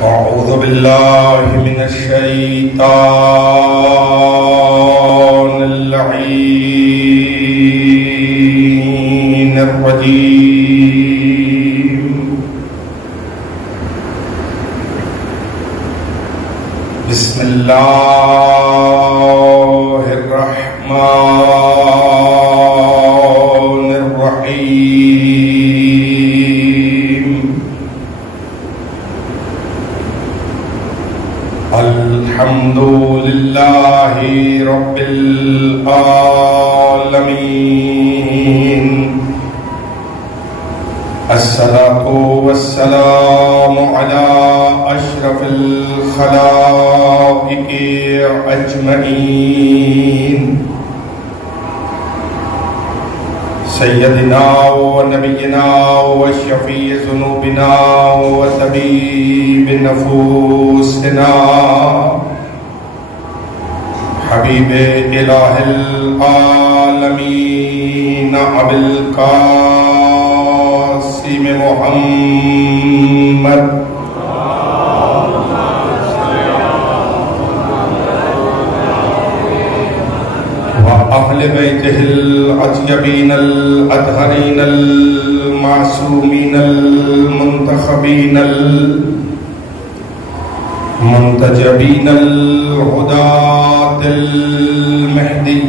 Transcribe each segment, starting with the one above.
أعوذ بالله من الشيطان اللعين الرجيم. بسم الله الرحمن الرحيم. الحمد لله رب العالمين. الصلاة والسلام على أشرف الخلائق أجمعين. سيدنا ونبينا وشفيع ذنوبنا وطبيب نفوسنا حبيب إله العالمين أبي القاسم محمد وأهل بيته الأطيبين الأطهرين المعصومين المنتخبين المنتجبين الهداة المهديين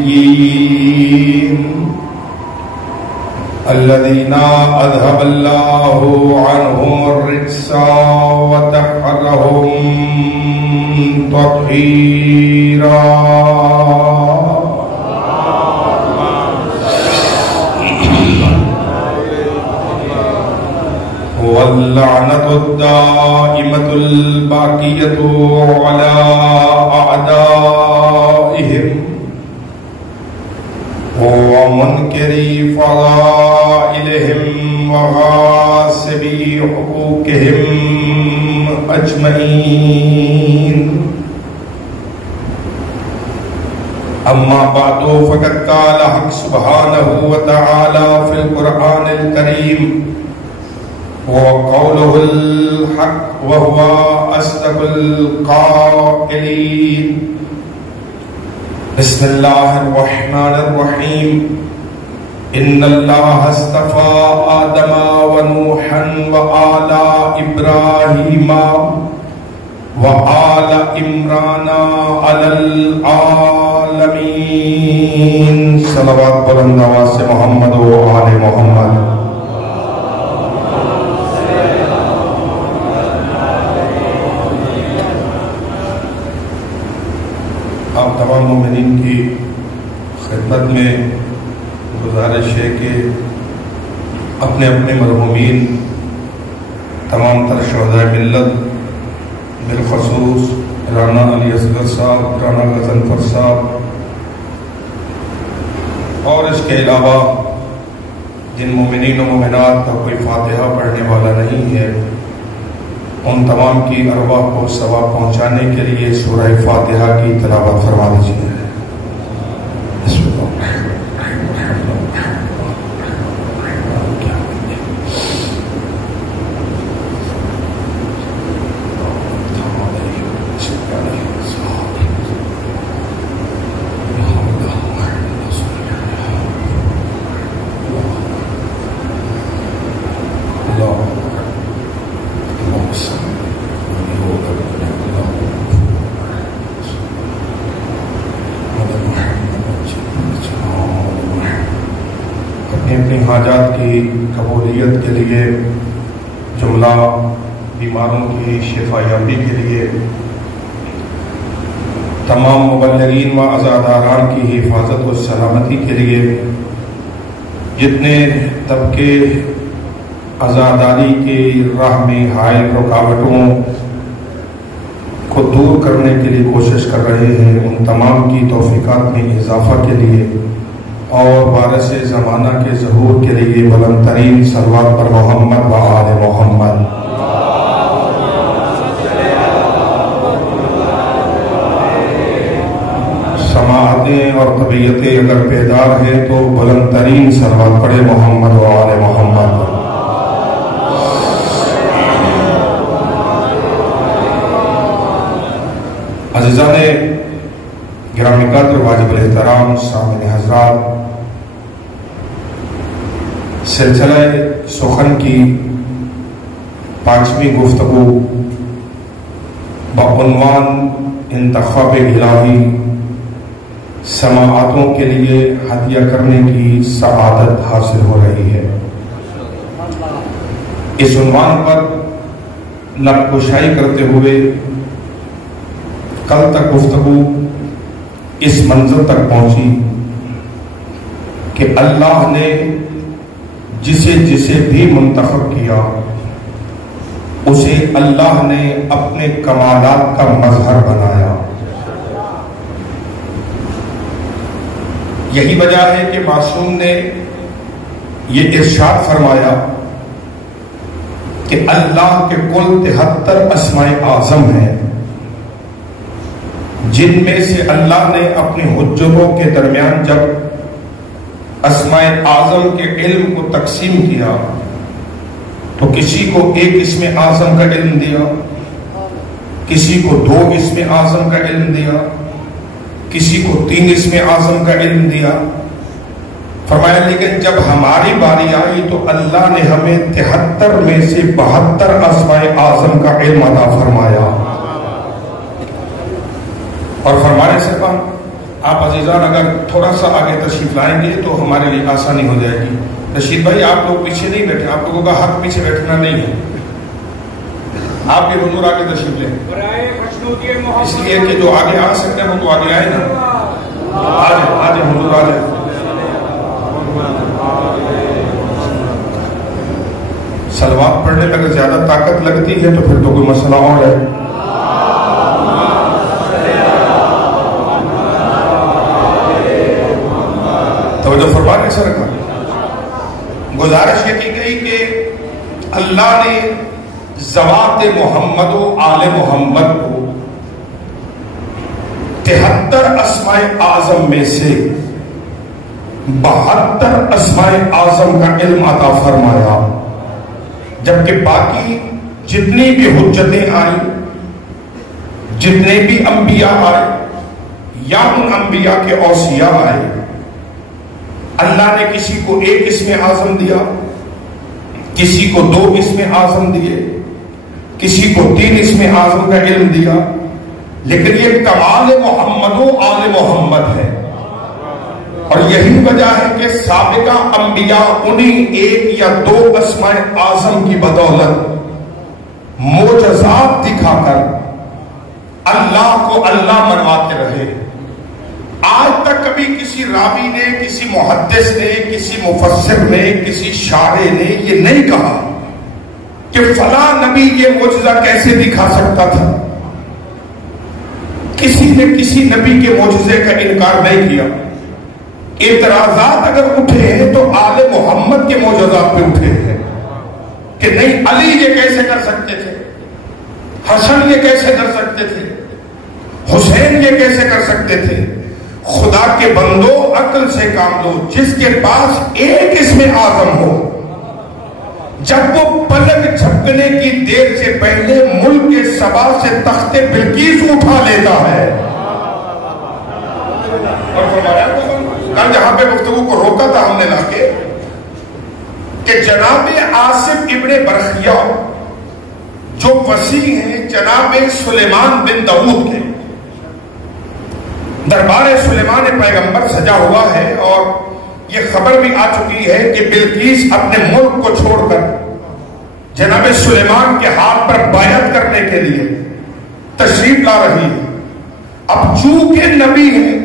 الذين أذهب الله عنهم الرجس وطهرهم تطهيرا. واللعنة الدائمة الباقية على أعدائهم ومنكري فضائلهم وغاصبي حقوقهم أجمعين. أما بعد فقد قال حق سبحانه وتعالى في القرآن الكريم وقوله الحق وهو أصدق القائلين. بسم الله الرحمن الرحيم. إن الله اصطفى آدم ونوحا وآل إبراهيم وآل عمران على العالمين. صلوات بلند آواز سے محمد و آل محمد. آپ تمام مومنین کی خدمت میں گزارش ہے کہ اپنے اپنے مرحومین تمام تر شہدائے ملت بالخصوص رانا علی اصغر صاحب، رانا غضنفر صاحب اور اس کے علاوہ جن مومنین و مومنات کا کوئی فاتحہ پڑھنے والا نہیں ہے ان تمام کی ارواح کو ثواب پہنچانے کے لیے سورہ فاتحہ کی تلاوت فرما دیجیے. حاجات کی قبولیت کے لیے، جملہ بیماروں کی شفا یابی کے لیے، تمام مبلغین و عزاداران کی حفاظت و سلامتی کے لیے، جتنے طبقے عزاداری کی راہ میں حائل رکاوٹوں کو دور کرنے کے لیے کوشش کر رہے ہیں، ان تمام کی توفیقات میں اضافہ کے لیے اور وارث زمانہ کے ظہور کے لیے بلند ترین صلوات پر محمد و آل محمد. سماعتیں اور طبیعتیں اگر بیدار ہیں تو بلند ترین صلوات پڑھے محمد و آل محمد. عزیزان گرامی قدر واجب الاحترام سامعین حضرات، سلسلہ سخن کی 5ویں گفتگو بعنوان انتخاب الہی سماعتوں کے لیے ہدیہ کرنے کی سعادت حاصل ہو رہی ہے۔ اس عنوان پر لب کشائی کرتے ہوئے کل تک گفتگو اس منزل تک پہنچی کہ اللہ نے جسے جسے بھی منتخب کیا اسے اللہ نے اپنے کمالات کا مظہر بنایا۔ یہی وجہ ہے کہ معصوم نے یہ ارشاد فرمایا کہ اللہ کے کل 73 اسماء اعظم ہیں، جن میں سے اللہ نے اپنی حجتوں کے درمیان جب اسماء اعظم کے علم کو تقسیم کیا تو کسی کو ایک اسم اعظم کا علم دیا، کسی کو 2 اسم اعظم کا علم دیا، کسی کو 3 اسم اعظم کا علم دیا۔ فرمایا لیکن جب ہماری باری آئی تو اللہ نے ہمیں 73 میں سے 72 اسماء اعظم کا علم عطا فرمایا۔ اور فرمانے سے کہا آپ عزیزان اگر تھوڑا سا آگے تشریف لائیں گے تو ہمارے لیے آسانی ہو جائے گی۔ رشید بھائی آپ لوگ پیچھے نہیں بیٹھے، آپ لوگوں کا حق پیچھے بیٹھنا نہیں ہے، آپ کے حضور آگے تشریف لیں، اس لیے کہ جو آگے آ سکتے ہیں وہ تو آگے آئے نا، آجے حضور آجے۔ صلوات پڑھنے میں اگر زیادہ طاقت لگتی ہے تو پھر تو کوئی مسئلہ اور ہے۔ توجہ فرما کے سر کا گزارش یہ کی گئی کہ اللہ نے ذوات محمد و آل محمد کو 73 اسماء اعظم میں سے 72 اسماء اعظم کا علم عطا فرمایا، جبکہ باقی جتنی بھی حجتیں آئیں، جتنے بھی انبیاء آئے یا ان انبیاء کے اوصیاء آئے، اللہ نے کسی کو 1 اسم اعظم دیا، کسی کو 2 اسم اعظم دیے، کسی کو 3 اسم اعظم کا علم دیا، لیکن یہ کمال محمد و آل محمد ہے۔ اور یہی وجہ ہے کہ سابقہ انبیاء انہی 1 یا 2 اسماء اعظم کی بدولت معجزات دکھا کر اللہ کو اللہ منواتے رہے۔ آج تک کبھی کسی راوی نے، کسی محدث نے، کسی مفسر نے، کسی شارح نے یہ نہیں کہا کہ فلاں نبی یہ معجزہ کیسے دکھا سکتا تھا۔ کسی نے کسی نبی کے معجزے کا انکار نہیں کیا۔ اعتراضات اگر اٹھے ہیں تو آل محمد کے معجزات پہ اٹھے ہیں کہ نہیں علی یہ کیسے کر سکتے تھے، حسن یہ کیسے کر سکتے تھے، حسین یہ کیسے کر سکتے تھے۔ خدا کے بندو عقل سے کام لو، جس کے پاس 1 اسم اعظم ہو، جب وہ پلک جھپکنے کی دیر سے پہلے ملک سبا سے تخت بلقیس اٹھا لیتا ہے۔ اور فرمایا کل جہاں پہ گفتگو کو روکا تھا ہم نے لا کے کہ جناب آصف ابن برخیہ جو وسیع ہیں جناب سلیمان بن داؤد کے، دربار سلیمان پیغمبر سجا ہوا ہے، اور یہ خبر بھی آ چکی ہے کہ بلقیس اپنے ملک کو چھوڑ کر جناب سلیمان کے ہاتھ پر بیعت کرنے کے لیے تشریف لا رہی ہے۔ اب چونکہ نبی ہے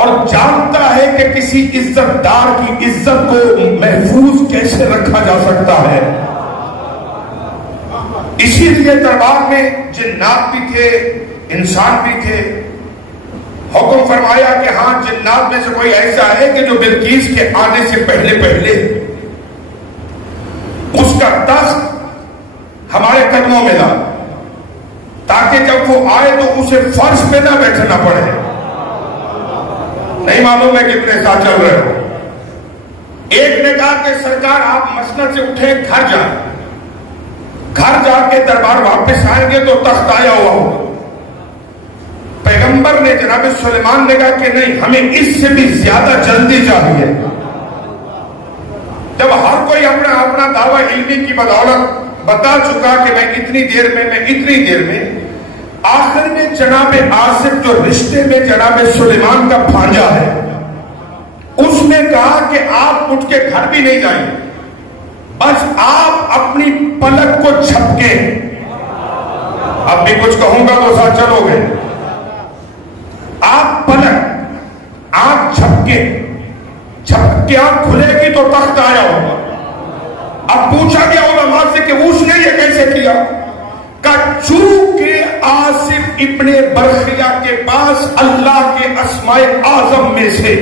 اور جانتا ہے کہ کسی عزت دار کی عزت کو محفوظ کیسے رکھا جا سکتا ہے، اسی لیے دربار میں جنات بھی تھے، انسان بھی تھے۔ حکم فرمایا کہ ہاں جنات میں سے کوئی ایسا ہے کہ جو بلقیس کے آنے سے پہلے پہلے اس کا تخت ہمارے قدموں میں لا، تاکہ جب وہ آئے تو اسے فرش پہ نہ بیٹھنا پڑے۔ نہیں معلوم ہے کتنے ساتھ چل رہے ہو۔ ایک نے کہا کہ سرکار آپ مسند سے اٹھیں، گھر جائیں، گھر جا کے دربار واپس آئیں گے تو تخت آیا ہوا ہوگا۔ پیغمبر نے جناب سلیمان نے کہا کہ نہیں، ہمیں اس سے بھی زیادہ جلدی چاہیے۔ جب ہر کوئی اپنا اپنا دعویٰ علمی کی بدولت بتا چکا کہ میں اتنی دیر میں، آخر میں جناب آصف جو رشتے میں جناب سلیمان کا بھانجا ہے، اس نے کہا کہ آپ اٹھ کے گھر بھی نہیں جائیں، بس آپ اپنی پلک کو جھپکے، اب بھی کچھ کہوں گا تو ساتھ چلو گے، آپ پلک آنکھ جھپکے آنکھ کھلے گی تو تخت آیا ہوگا۔ اب پوچھا گیا علماء سے کہ اس نے یہ کیسے کیا؟ کہ چونکہ آصف ابن برخیہ کے پاس اللہ کے اسماء اعظم میں سے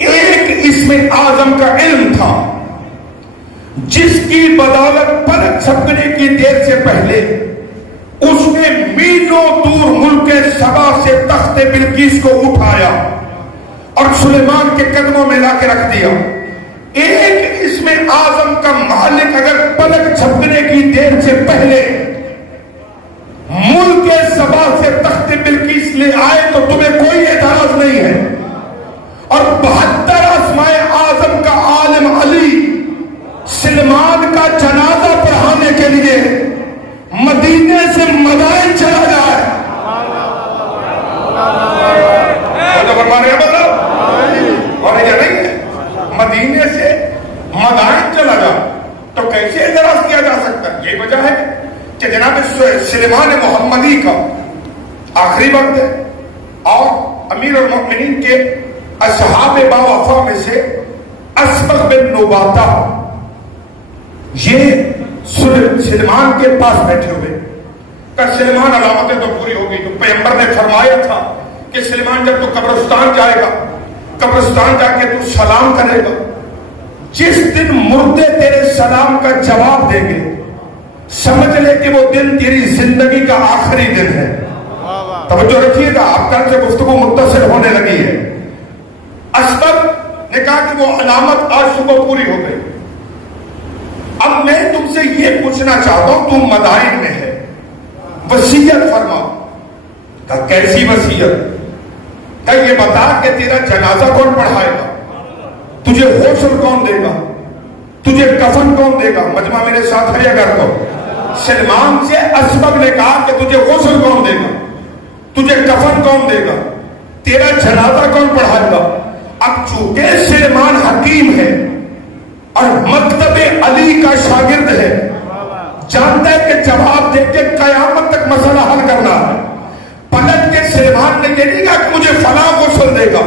ایک اسم اعظم کا علم تھا، جس کی بدولت پلک جھپکنے کی دیر سے پہلے اس نے میلوں دور ملک سبا سے تخت بلقیس کو اٹھایا اور سلیمان کے قدموں میں لا کے رکھ دیا۔ ایک اسم اعظم کا مالک اگر پلک جھپکنے کی دیر سے پہلے ملک سبا سے تخت بلقیس لے آئے تو تمہیں کوئی اعتراض نہیں ہے۔ اور 72 اسماء اعظم کا عالم علی سلیمان کا جنازہ پڑھانے کے لیے مدینے سے مدائن چلا جائے، اور یہ نہیں ہے مدینے سے مدائن چلا جا تو کیسے اعتراض کیا جا سکتا ہے؟ یہی وجہ ہے کہ جناب سلیمان محمدی کا آخری وقت ہے، اور امیر المؤمنین کے اصحاب باوفا میں سے اسبغ بن نباتہ یہ سلیمان کے پاس بیٹھے ہوئے کہ سلیمان علامتیں تو پوری ہو گئی، تو پیغمبر نے فرمایا تھا کہ سلیمان جب تو قبرستان جائے گا، قبرستان جا کے تو سلام کرے گا، جس دن مردے تیرے سلام کا جواب دیں گے سمجھ لے کہ وہ دن تیری زندگی کا آخری دن ہے۔ توجہ رکھیے گا، آپ کا سے گفتگو متصل ہونے لگی ہے۔ اسبغ نے کہا کہ وہ علامت آج صبح پوری ہو گئی، اب میں تم سے یہ پوچھنا چاہتا ہوں، تم مدائن میں ہے، وصیت فرما۔ کہ کیسی وصیت؟ کہ یہ بتا کہ تیرا جنازہ کون پڑھائے گا، تجھے غسل کون دے گا، تجھے کفن کون دے گا؟ مجمع میرے ساتھ ہے اگر تو سلمان سے اسبغ نے کہا کہ تجھے غسل کون دے گا، تجھے کفن کون دے گا، تیرا جنازہ کون پڑھائے گا؟ اب چونکہ سلیمان حکیم ہے اور مکتب علی کا شاگرد ہے، جانتا ہے کہ جواب دے کے قیامت تک مسئلہ حل کرنا ہے، پلٹ کے سلیمان نے یہ نہیں کہا کہ مجھے فلاں غسل دے گا،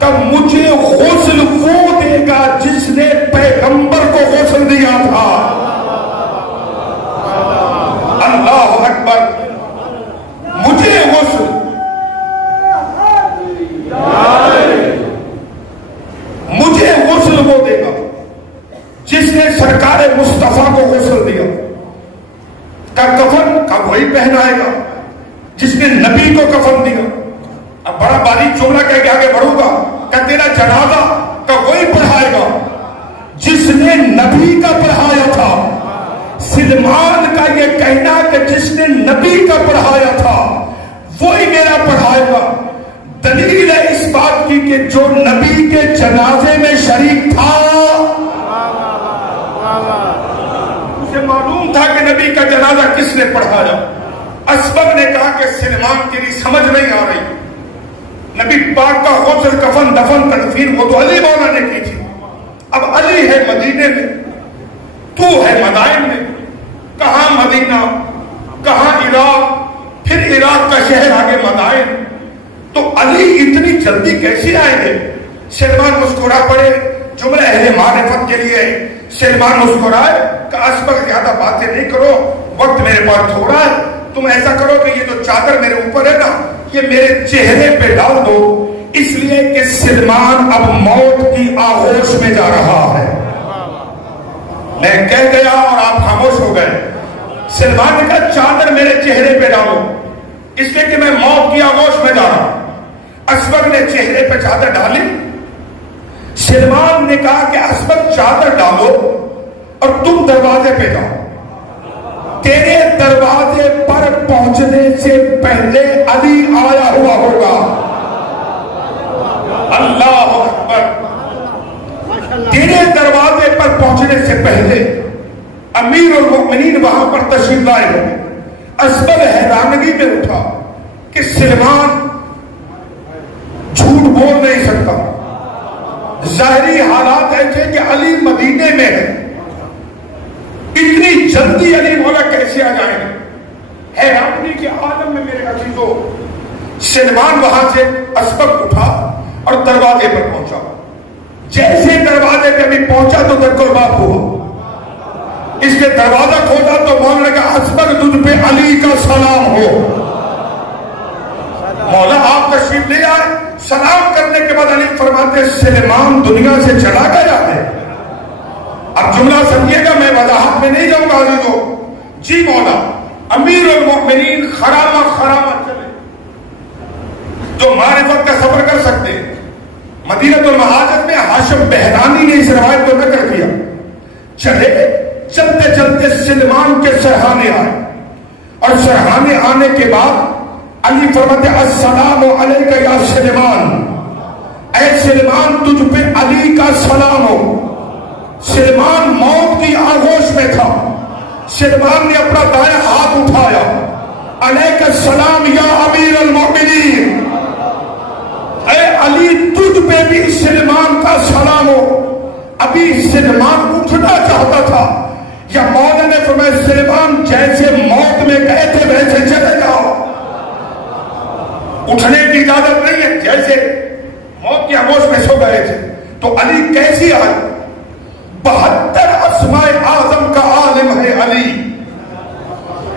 کہ مجھے غسل وہ دے گا جس نے پیغمبر کو غسل دیا تھا۔ اللہ اکبر، مجھے غسل، مجھے غسل وہ دے گا جس نے سرکار مصطفیٰ کو غسل دیا، کا کفن کا وہی پہنائے گا جس نے نبی کو کفن دیا۔ اب بڑا باریک جملہ کہہ کے آگے بڑھوں گا کہ تیرا جنازہ کا وہی پڑھائے گا جس نے نبی کا پڑھایا تھا۔ سلمان کا یہ کہنا کہ جس نے نبی کا پڑھایا تھا وہی میرا پڑھائے گا، دلیل ہے اس بات کی کہ جو نبی کے جنازے میں شریک تھا اسے معلوم تھا کہ نبی کا جنازہ کس نے پڑھایا۔ اسبغ نے کہا کہ سلمان تیری سمجھ نہیں آ رہی، نبی پاک کا غسل کفن دفن تدفین وہ تو علی مولا نے کی تھی، اب علی ہے مدینے میں، تو ہے مدائن میں، کہاں مدینہ، کہاں عراق، پھر عراق کا شہر آگے مدائن، تو علی اتنی جلدی کیسے آئے گے؟ سلمان مسکرا پڑے، جملہ اہل معرفت کے لیے سلمان مسکرائے کہ اسبغ زیادہ باتیں نہیں کرو، وقت میرے پاس تھوڑا ہے، تم ایسا کرو کہ یہ جو چادر میرے اوپر ہے نا یہ میرے چہرے پہ ڈال دو، اس لیے کہ سلمان اب موت کی آغوش میں جا رہا ہے۔ میں کہہ گیا اور آپ خاموش ہو گئے۔ سلمان نے کہا چادر میرے چہرے پہ ڈالو، اس لیے کہ میں موت کی آغوش میں جا رہا ہوں۔ اسبغ نے چہرے پہ چادر ڈالی، سلمان نے کہا کہ اسبغ چادر ڈالو اور تم دروازے پہ جاؤ، تیرے دروازے پر پہنچنے سے پہلے علی آیا پہلے امیر المؤمنین وہاں پر تشریف لائے ہوئے. اسبل حیرانگی میں اٹھا کہ سلمان جھوٹ بول نہیں سکتا. ظاہری حالات ایسے کہ علی مدینے میں ہے، اتنی جلدی علی مولا کیسے آ جائیں گے؟ حیرانی کے عالم میں میرے عزیزو سلمان وہاں سے اسبق اٹھا اور دروازے پر پہنچا. جیسے دروازے پہ بھی پہنچا تو درکل باپ ہوا. اس کے دروازہ کھولا تو مولا نے کہا اسبق تجھ پہ علی کا سلام ہو. مولا آپ تشریف لے آئے. سلام کرنے کے بعد علی فرماتے سلمان دنیا سے چلا گیا ہے. اب جملہ سمجھیے گا، میں وضاحت میں نہیں جاؤں گا عزیزو. جی مولا امیر المؤمنین خرامہ چلے جو معرفت کا سفر کر سکتے. مدینہ المہاجر میں ہاشم بہرانی نے اس روایت کو نقل کیا. چلے چلتے چلتے سلمان کے سرحانے آئے اور سرحانے آنے کے بعد علی فرماتے السلام علیکہ یا سلمان، اے سلمان تجھ پہ علی کا سلام ہو. سلمان موت کی آغوش میں تھا. سلمان نے اپنا دائیں ہاتھ اٹھایا، علیکہ السلام یا امیر المؤمنین، اے علی تجھ پہ بھی سلمان کا سلام ہو. ابھی سلمان اٹھنا چاہتا تھا یا مولا نے فرمایا سلمان جیسے موت میں گئے تھے ویسے چلے جاؤ. اٹھنے کی اجازت نہیں ہے، جیسے موت کی آغوش میں سو گئے تھے. تو علی کیسی آئی؟ 72 اسماء اعظم کا عالم ہے علی.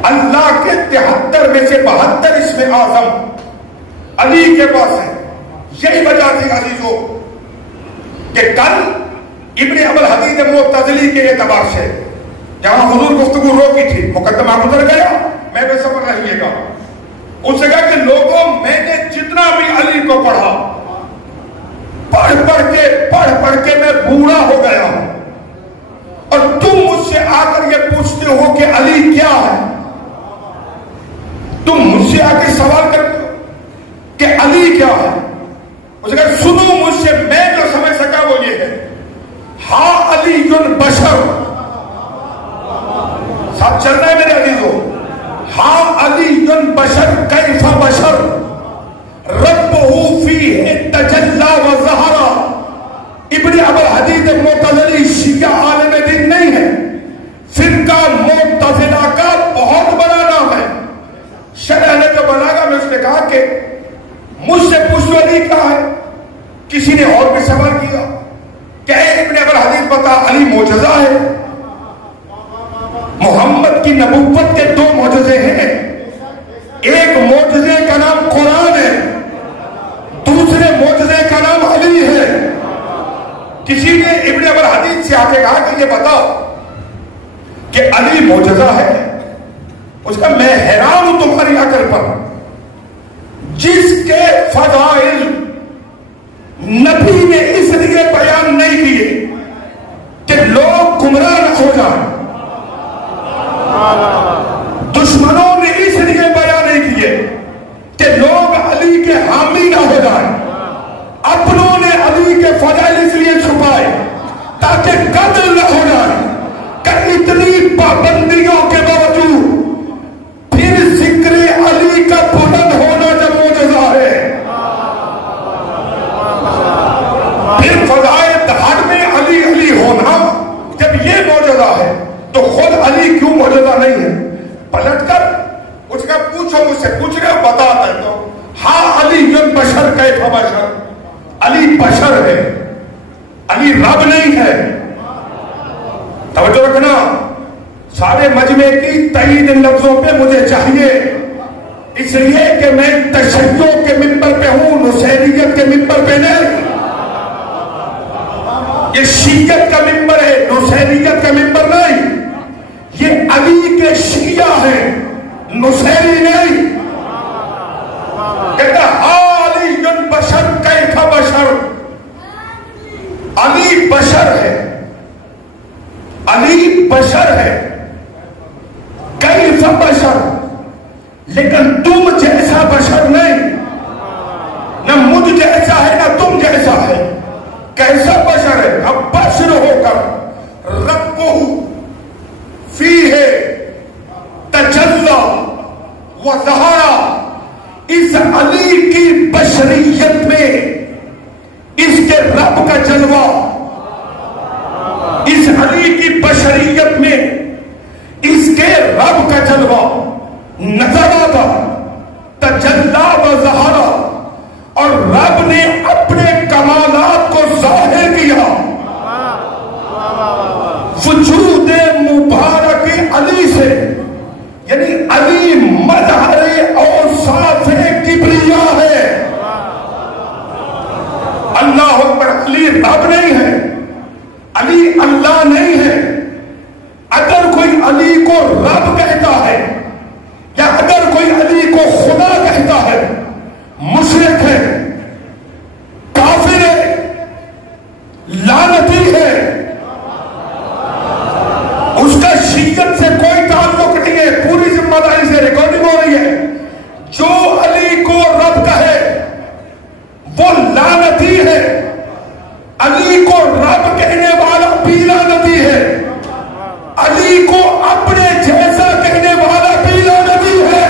اللہ کے 73 میں سے 72 اسم اعظم علی کے پاس ہے. یہی وجہ تھی عزیزو کہ کل ابن ابی الحدید معتزلی کے اعتبار سے جہاں حضور گفتگو روکی تھی، مقدمہ گزر گیا، میں بے صبر رہیے گا. اس سے کہا کہ لوگوں میں نے جتنا بھی علی کو پڑھا پڑھ کے میں بوڑھا ہو گیا ہوں، اور تم مجھ سے آ کر یہ پوچھتے ہو کہ علی کیا ہے. تم مجھ سے آ کے سوال کرتے ہو کہ علی کیا ہے. اس نے کہا سنو مجھ سے، میں جو سمجھ سکا وہ یہ ہے، ہاں علی بشر. ساتھ چل رہے ہیں میرے عزیزو؟ ہاں علی بشر کیف بشر ربہ فیہ تجلی و ظہرا. ابن ابی الحدید معتزلی شیعہ عالم دین نہیں ہے، فرقہ معتزلہ کا بہت بڑا نام ہے. شرح نہج البلاغہ میں اس نے کہا کہ مجھ سے پوچھو علی کیا ہے. کسی نے اور بھی سوال کیا کہ اے ابن ابی الحدید بتا علی معجزہ ہے. محمد کی نبوت کے 2 معجزے ہیں. ایک معجزے کا نام قرآن ہے، دوسرے معجزے کا نام علی ہے. کسی نے ابن ابی الحدید سے آ کے کہا کہ یہ بتا کہ علی معجزہ ہے. اس کا میں حیران ہوں تمہاری عقل پر، جس کے فضائل نبی نے اس لیے بیان نہیں کیے کہ لوگ گمراہ نہ ہو جائیں، دشمنوں نے اس لیے بیان نہیں کیے کہ لوگ علی کے حامی نہ ہو جائیں، اپنوں نے علی کے فضائل اس لیے چھپائے تاکہ قتل نہ ہو جائے. کہ اتنی پابندیوں کے باوجود پھر ذکر علی کا بلند ہونا جب معجزہ ہے، پھر فضائل دہاڑ میں علی علی ہونا جب یہ معجزہ ہے تو خود علی کیوں معجزہ نہیں ہے؟ پلٹ کر اس کا پوچھو، مجھ سے پوچھ رہے ہو بتا دیتا ہوں. ہاں علی بشر کیف بشر، علی بشر ہے، علی رب نہیں ہے. توجہ رکھنا، سارے مجمع کی تئید لفظوں پہ مجھے چاہیے، اس لیے کہ میں تشیع کے ممبر پہ ہوں، نصیریت کے ممبر پہ نہیں. یہ شیعت کا ممبر ہے، نصیریت کا ممبر نہیں. یہ علی کے شیعہ ہیں، نصیری نہیں. کہتا علی بشر کیف بشر، علی بشر ہے، علی بشر ہے کیف بشر، لیکن تم جیسا بشر نہیں، نہ مجھ جیسا ہے نہ تم جیسا ہے. کیسا بشر ہے؟ اب بشر ہو کر ربہ وظہارا، اس علی کی بشریت میں اس کے رب کا جلوہ، اس علی کی بشریت میں اس کے رب کا جلوہ نظر آتا، تجلا وظہارا، اور رب نے اپنے کمالات کو ظاہر کیا وجود مبارک علی سے، یعنی علی مظہر اوصاف کبریا ہے۔ اللہ اکبر، علی رب نہیں ہے، علی اللہ نہیں ہے۔ اگر کوئی علی کو رب کہتا ہے یا اگر کوئی علی کو خدا کہتا ہے، مشرک ہے، کافر ہے، لعنتی ہے، اس کا شیعت سے کوئی تعلق نہیں ہے، پوری ذمہ داری سے ریکارڈنگ ہو رہی ہے۔ جو علی کو رب کہے وہ لعنتی ہے، علی کو رب کہنے والا بھی لعنتی ہے، علی کو اپنے جیسا کہنے والا بھی لعنتی ہے۔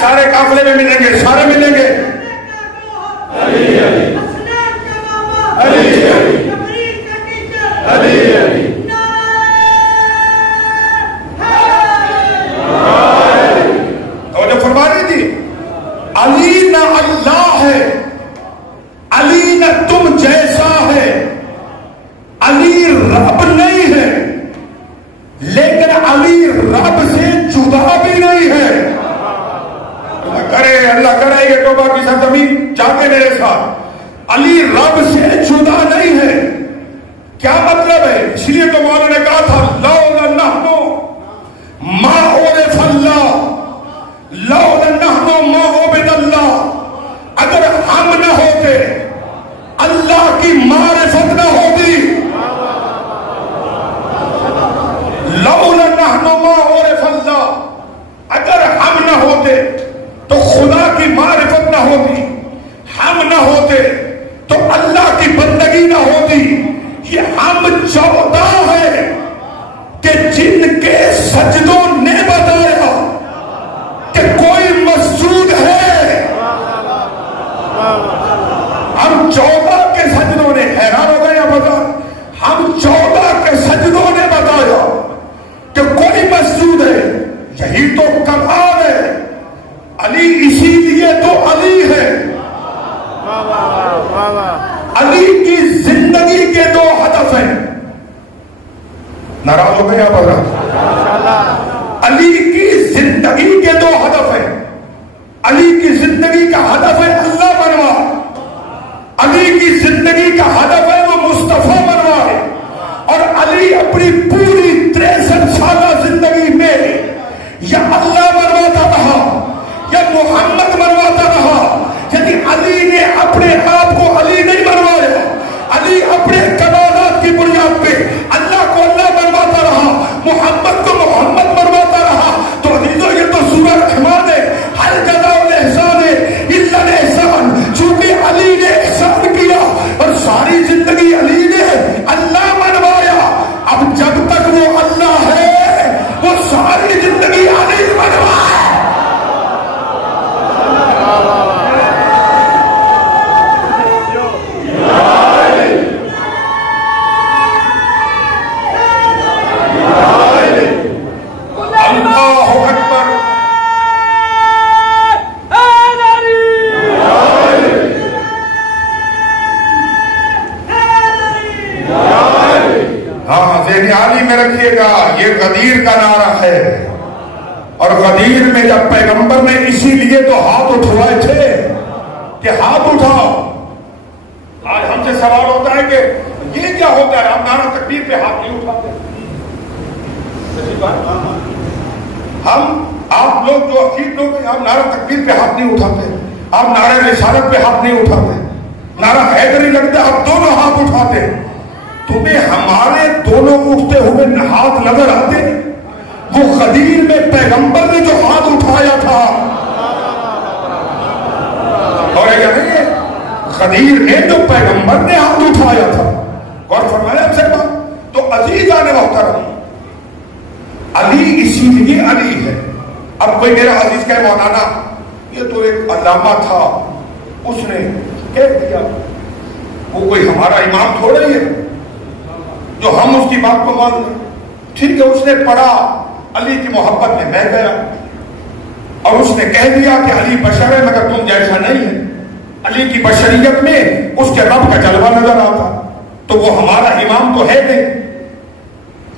سارے قافلے میں ملیں گے، سارے ملیں گے۔ تو فرما رہی تھی علی نہ اللہ ہے، علی نہ تم جیسا ہے، علی رب نہیں ہے، لیکن علی رب سے جدا بھی نہیں ہے۔ کرے اللہ کرے یہ توبہ کی سرزمین جا کے میرے ساتھ، علی رب سے جدا نہیں ہے۔ کیا مطلب ہے؟ اس لیے تو مولا نے کہا تھا لولا نحن ما عرف اللہ، لولا نحن ما عبد اللہ، اگر ہم نہ ہوتے اللہ کی معرفت نہ ہوتی، لولا نحن ما عرف اللہ، اگر ہم نہ ہوتے تو خدا کی معرفت نہ ہوتی، ہم نہ ہوتے تو اللہ کی بندگی نہ ہوتی۔ یہ ہم 14 ہے کہ جن کے سجدوں نے بتایا کہ کوئی مسجود ہے، ہم 14 کے سجدوں نے حیران ہو گئے۔ بتا، ہم 14 کے سجدوں نے بتایا کہ کوئی مسجود ہے، یہی تو کمال ہے۔ علی اسی لیے تو علی ہے۔ علی کی زندگی کے 2 ہدف ہیں۔ ناراض ہو گئے آپ حضرات؟ علی کی زندگی کے 2 ہدف ہیں۔ علی کی زندگی کا ہدف ہے اللہ بنوا، علی کی زندگی کا ہدف ہے وہ مصطفیٰ بنوا ہے۔ اور علی اپنی پوری 63 سالہ زندگی میں یا اللہ بنواتا رہا یا محمد بنواتا رہا، یعنی علی نے اپنے آپ کو علی نہیں بنوایا، علی اپنے کمالات کی بنیاد پہ اللہ کو اللہ بنواتا رہا، محمد کو محمد بنواتا رہا۔ تو عزیزو یہ تو سورہ رحمان ہے، ہر جزاء الاحسان ہے الا الاحسان، چونکہ علی نے احسان کیا اور ساری زندگی علی نے اللہ بنوایا۔ اب جب تک وہ اللہ ہے وہ ساری زندگی علی بنوایا۔ رکھیے گا، یہ غدیر کا نعرہ ہے، اور غدیر میں جب پیغمبر نے اسی لیے تو ہاتھ اٹھوائے تھے کہ ہاتھ اٹھاؤ۔ آج ہم سے سوال ہوتا ہے کہ یہ کیا ہوتا ہے، ہم نعرہ تکبیر پہ ہاتھ نہیں اٹھاتے۔ ہم آپ لوگ جو عقید لوگ ہیں، آپ نعرہ تکبیر پہ ہاتھ نہیں اٹھاتے، آپ نعرہ رسالت پہ ہاتھ نہیں اٹھاتے، نعرہ حیدری لگتا ہے آپ دونوں ہاتھ اٹھاتے۔ تمہیں ہمارے دونوں اٹھتے ہوئے ہاتھ نظر آتے؟ وہ غدیر میں پیغمبر نے جو ہاتھ اٹھایا تھا غدیر نے جو پیغمبر نے ہاتھ اٹھایا تھا. غور فرمایا آپ سے بات. تو عزیزان محترم علی اسی لیے علی ہے. اب کوئی میرا عزیز کہے مولانا یہ تو ایک علامہ تھا اس نے کہہ دیا, وہ کوئی ہمارا امام تھوڑا ہی ہے جو ہم اس کی بات کو مان لیں. ٹھیک ہے اس نے پڑھا علی کی محبت میں بہ گیا اور اس نے کہہ دیا کہ علی بشر ہے مگر تم جیسا نہیں ہے. علی کی بشریت میں اس کے رب کا جلوہ نظر آتا تو وہ ہمارا امام تو ہے نہیں.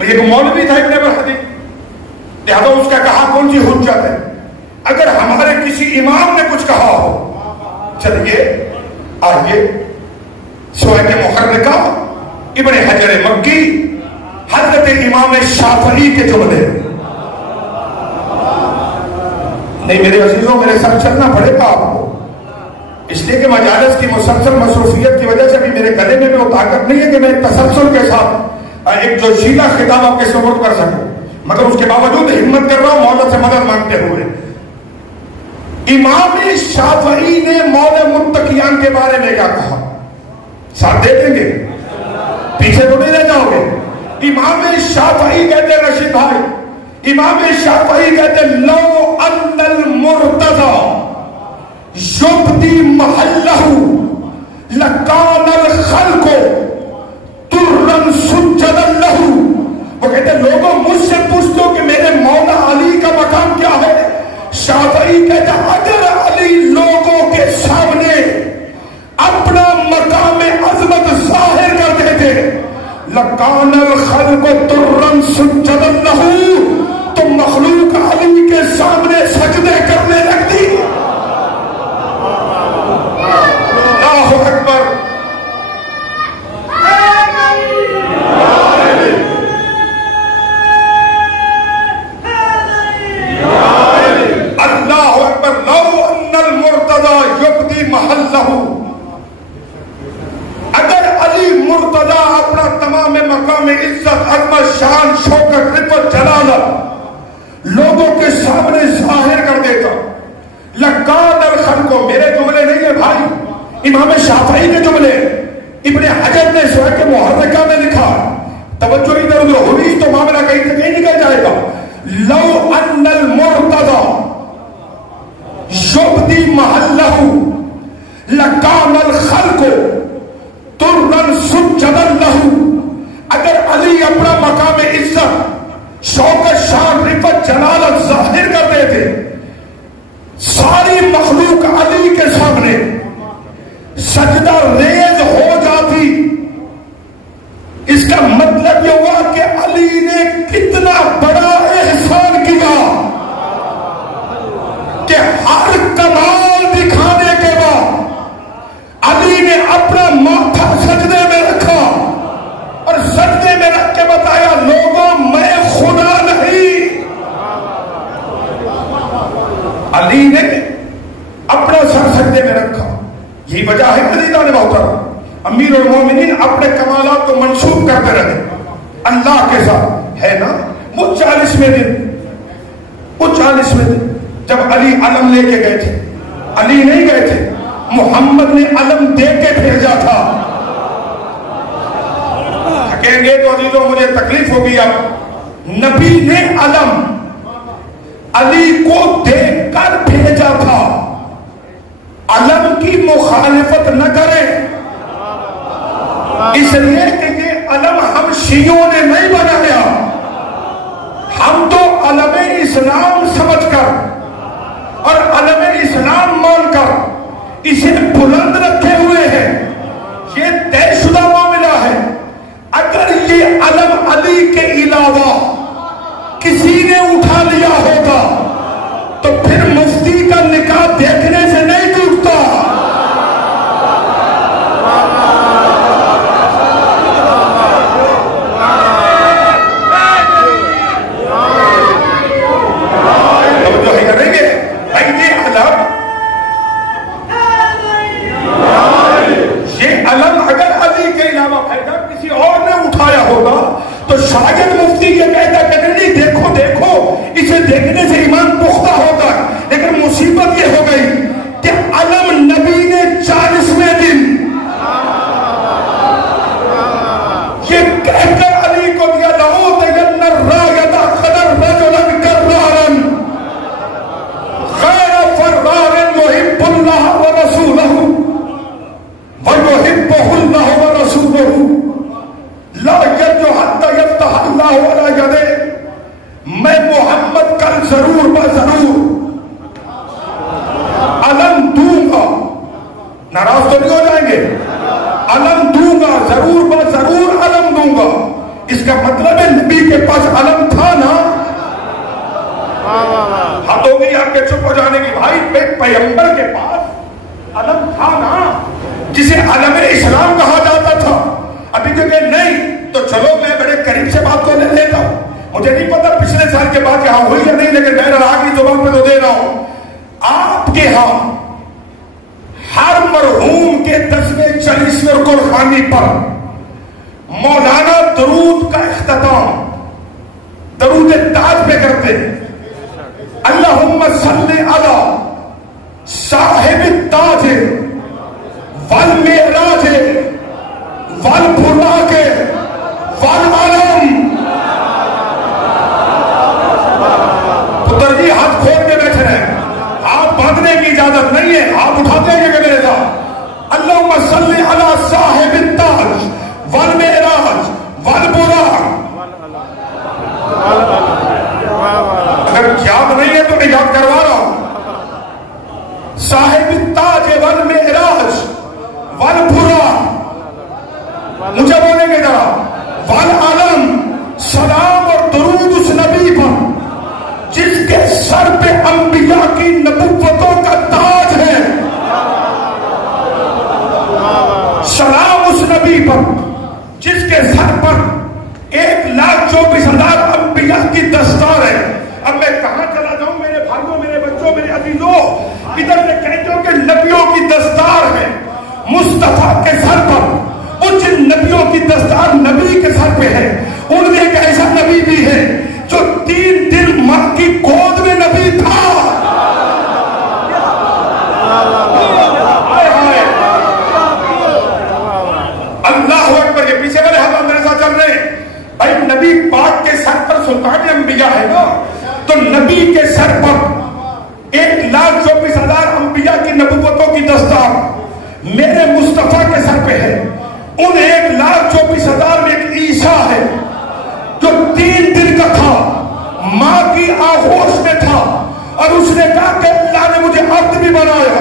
یہ مولوی تھا ابن حدیث, لہذا اس کا کہا کون سی حجت ہے. اگر ہمارے کسی امام نے کچھ کہا ہو چلیے آئیے سوائے محرکہ ابن حجر مکی حضرت امام شافعی کے جملے. نہیں میرے عزیزوں میرے ساتھ چلنا پڑے گا آپ کو, اس لیے کہ مجالس کی مسلسل مصروفیت کی وجہ سے بھی میرے گلے میں وہ طاقت نہیں ہے کہ میں تسلسل کے ساتھ ایک جو شیلا خطاب آپ کے سپورٹ کر سکوں, مگر اس کے باوجود ہمت کر رہا ہوں مولا سے مدد مانگتے ہوئے. امام شافعی نے مولا متقیان کے بارے میں کیا کہا, ساتھ دے دیں گے, پیچھے تو نہیں رہ جاؤ گے. امام شافعی کہتے رشید بھائی, امام شافعی کہتے لو ان المرتضی یبدی محلہ لکان الخلق ترن سجدا لہ. وہ کہتے لوگوں مجھ سے پوچھ دو کہ میرے مولا علی کا مقام کیا ہے. شافعی کہتے اگر علی لوگوں کے سامنے اپنا مقام عظمت ظاہر کر دیتے لکان الخلق ترن سجدا لہ, تو مخلوق علی کے سامنے سجدے کرنے لگتی. اللہ اکبر. اللہ اکبر. لو ان المرتضی یبدی محلہ, اگر علی مرتضی اپنا تمام مقام عزت عظمت شان شوکت رفعت جلالت لوگوں کے سامنے ظاہر کر دیتا لکان الخلق. میرے جملے نہیں ہے بھائی, امام شافعی کے جملے. ابن حجر نے سورہ محرکہ میں لکھا, توجہ ادھر ادھر ہوئی تو معاملہ کہیں نہ کہیں نکل جائے گا. لو ان المرتضی یبدی محلہ لکان الخلق ترن سجدا لہ. اگر علی اپنا مقام عزت شوکت شان رفعت جلالت ظاہر کر دیتے ساری مخلوق علی کے سامنے سجدہ ریز ہو جاتی. اس کا مطلب یہ ہوا کہ علی نے کتنا بڑا احسان کیا کہ ہر کمال دکھانے کے بعد علی نے اپنا ماتھا سجدے میں رکھا اور سجدے میں رکھ کے بتایا لوگوں میں خدا نہیں. علی نے اپنا سر سجدے میں رکھا. یہی وجہ ہے عزیزان محترم امیر المومنین اپنے کمالات کو منسوب کرتے رہے اللہ کے ساتھ, ہے نا. وہ 40ویں دن جب علی علم لے کے گئے تھے, علی نہیں گئے تھے, محمد نے علم دے کے بھیجا تھا. کہیں گے تو عزیزوں مجھے تکلیف ہوگی. اب نبی نے علم علی کو دے کر بھیجا تھا. علم کی مخالفت نہ کریں, اس لیے کہ یہ علم ہم شیعوں نے نہیں بنایا. ہم تو علم اسلام سمجھ کر اور علم اسلام مان کر اسے بلند رکھے ہوئے ہیں. یہ طے شدہ معاملہ ہے. اگر یہ علم علی کے علاوہ کسی نے اٹھا لیا ہوگا تو پھر مفتی کا نکاح دیکھنے سے نہیں ٹوٹتا. یہ علم اگر علی کے علاوہ کسی اور نے اٹھایا ہوگا تو شاید مفتی یہ ورسولہ وَيُحِبُّهُ اللَّهُ وَرَسُولُهُ لَا يَرْجُو حَتَّى يَفْتَحَ اللَّهُ عَلَى يَدَيْهِ. میں محمد کل ضرور بضرور علم دوں گا. ناراض تو نہیں ہو جائیں گے؟ علم دوں گا، ضرور بضرور علم دوں گا. اس کا مطلب ہے نبی کے پاس علم تھا نا. حد ہو گئی آپ کے چپ ہو جانے کی. بھائی پیغمبر کے پاس علم تھا نا، جسے علم اسلام کہا جاتا تھا. ابھی تو کہ نہیں تو چلو میں بڑے قریب سے بات کو لے لیتا ہوں. مجھے نہیں پتا پچھلے سال کے بعد یہاں ہوئی یا نہیں، لیکن میں آخری زبان پہ تو دے رہا ہوں. آپ کے ہاں ہر مرحوم کے 10ویں 40ویں قربانی پر مولانا درود کا اختتام درود تاج پہ کرتے ہیں. اللہم صلی علی صاحب التاج والمعراج والبراق والعلم. پتر جی ہاتھ کھول کے بیٹھے رہے، ہاتھ باندھنے کی اجازت نہیں ہے، ہاتھ اٹھاتے ہیں کہ میرے ساتھ. اللہم صلی علی صاحب التاج والمعراج والبراق. اگر یاد نہیں ہے تو میں یاد کروا رہا ہوں. صاحب التاج والمعراج والبراق، مجھے بولیں گے ذرا، والعلم. سلام اور درود اس نبی پر جس کے سر پہ انبیاء کی نبوتوں کا تاج ہے. سلام اس نبی پر جس کے سر پر 1,24,000 انبیاء کی دستار ہے. اب میں کہاں چلا جاؤں میرے بھائیوں، میرے بچوں، میرے عزیزوں؟ ادھر سے کہتے ہو کہ نبیوں کی دستار ہے مصطفیٰ کے سر پر. ان جن نبیوں کی دستار نبی کے سر پہ ہے، ان میں ایک ایسا نبی بھی ہے جو 3 دن ماں کی گود میں نبی تھا. اللہ اکبر. یہ پیچھے والے حضرات میرے ساتھ چل رہے ہیں. بھائی نبی پاک کے سر پر سلطان انبیاء ہے نا، تو نبی کے سر پر 1,24,000 انبیاء کی نبوتوں کی دستار میرے مصطفیٰ کے سر پہ ہے. ان 1,24,000 میں ایک عیسیٰ ہے جو 3 دن کا تھا، ماں کی آغوش میں تھا، اور اس نے کہا کہ اللہ نے مجھے عبد بھی بنایا،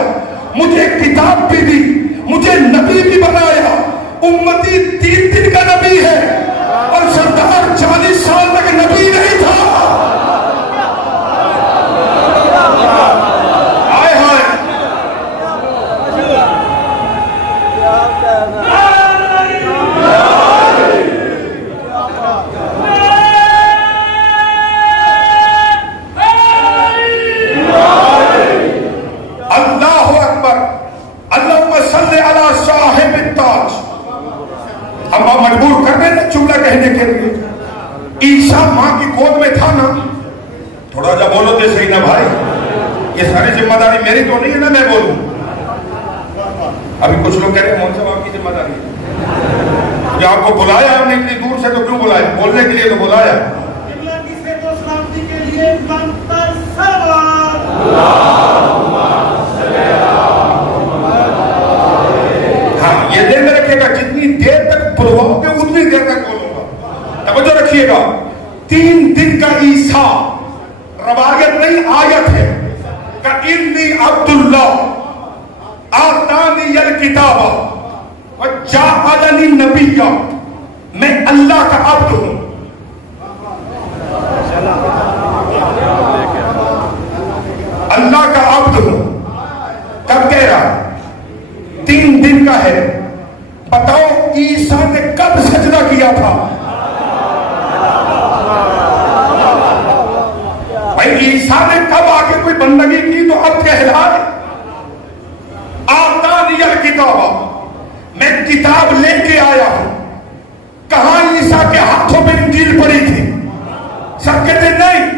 مجھے کتاب بھی دی، مجھے نبی بھی بنایا. امتی 3 دن کا نبی ہے اور سردار 40 سال تک نبی نہیں تھا. آئے ہائے. اللہ اکبر. اللہم صلی علی صاحب التاج. ہم مجبور کر رہے ہیں جملہ کہنے کے لیے. عیسیٰ ماں کی گود میں تھا نا. تھوڑا جا بولو تو صحیح نا بھائی. یہ ساری ذمہ داری میری تو نہیں ہے نا میں بولوں. ابھی کچھ لوگ کہہ رہے ہیں مون صاحب آپ کی ذمہ داری ہے. جو آپ کو بلایا ہم نے اتنی دور سے تو کیوں بلایا؟ بولنے کے لیے تو بلایا. ہاں یہ دل میں رکھیے گا، جتنی دیر تک بلواؤ گے اتنی دیر تک بولوں گا. توجہ رکھیے گا. 3 دن کا عیسیٰ روایت نہیں آیت ہے کہ انی عبداللہ آتانی الکتاب وجعلنی نبیا. میں اللہ کا عبد ہوں. اللہ کا عبد ہوں. کب کہہ رہا؟ 3 دن کا ہے. بتاؤ عیسیٰ نے کب سجدہ کیا تھا؟ بھائی عیسیٰ نے کب آگے کوئی بندگی کی تو اب کہلائے. آتانی الکتاب، میں کتاب لے کے آیا ہوں. کہاں عیسیٰ کے ہاتھوں میں انجیل پڑی تھی؟ سب کہتے نہیں،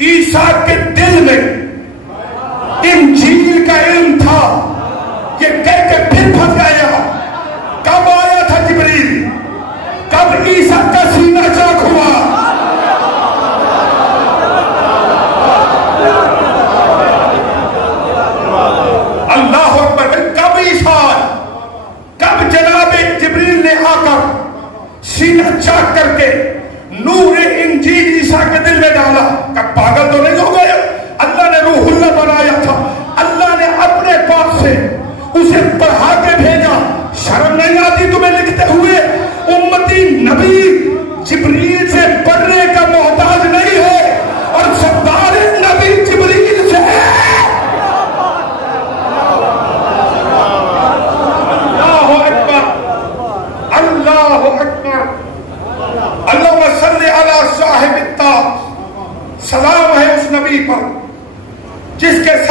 عیسیٰ کے دل میں انجیل کا علم تھا. یہ کہہ کے پھر پھنس گیا. کب آیا تھا جبریل؟ کب عیسیٰ کا سینہ چاک ہوا؟ اللہ اکبر.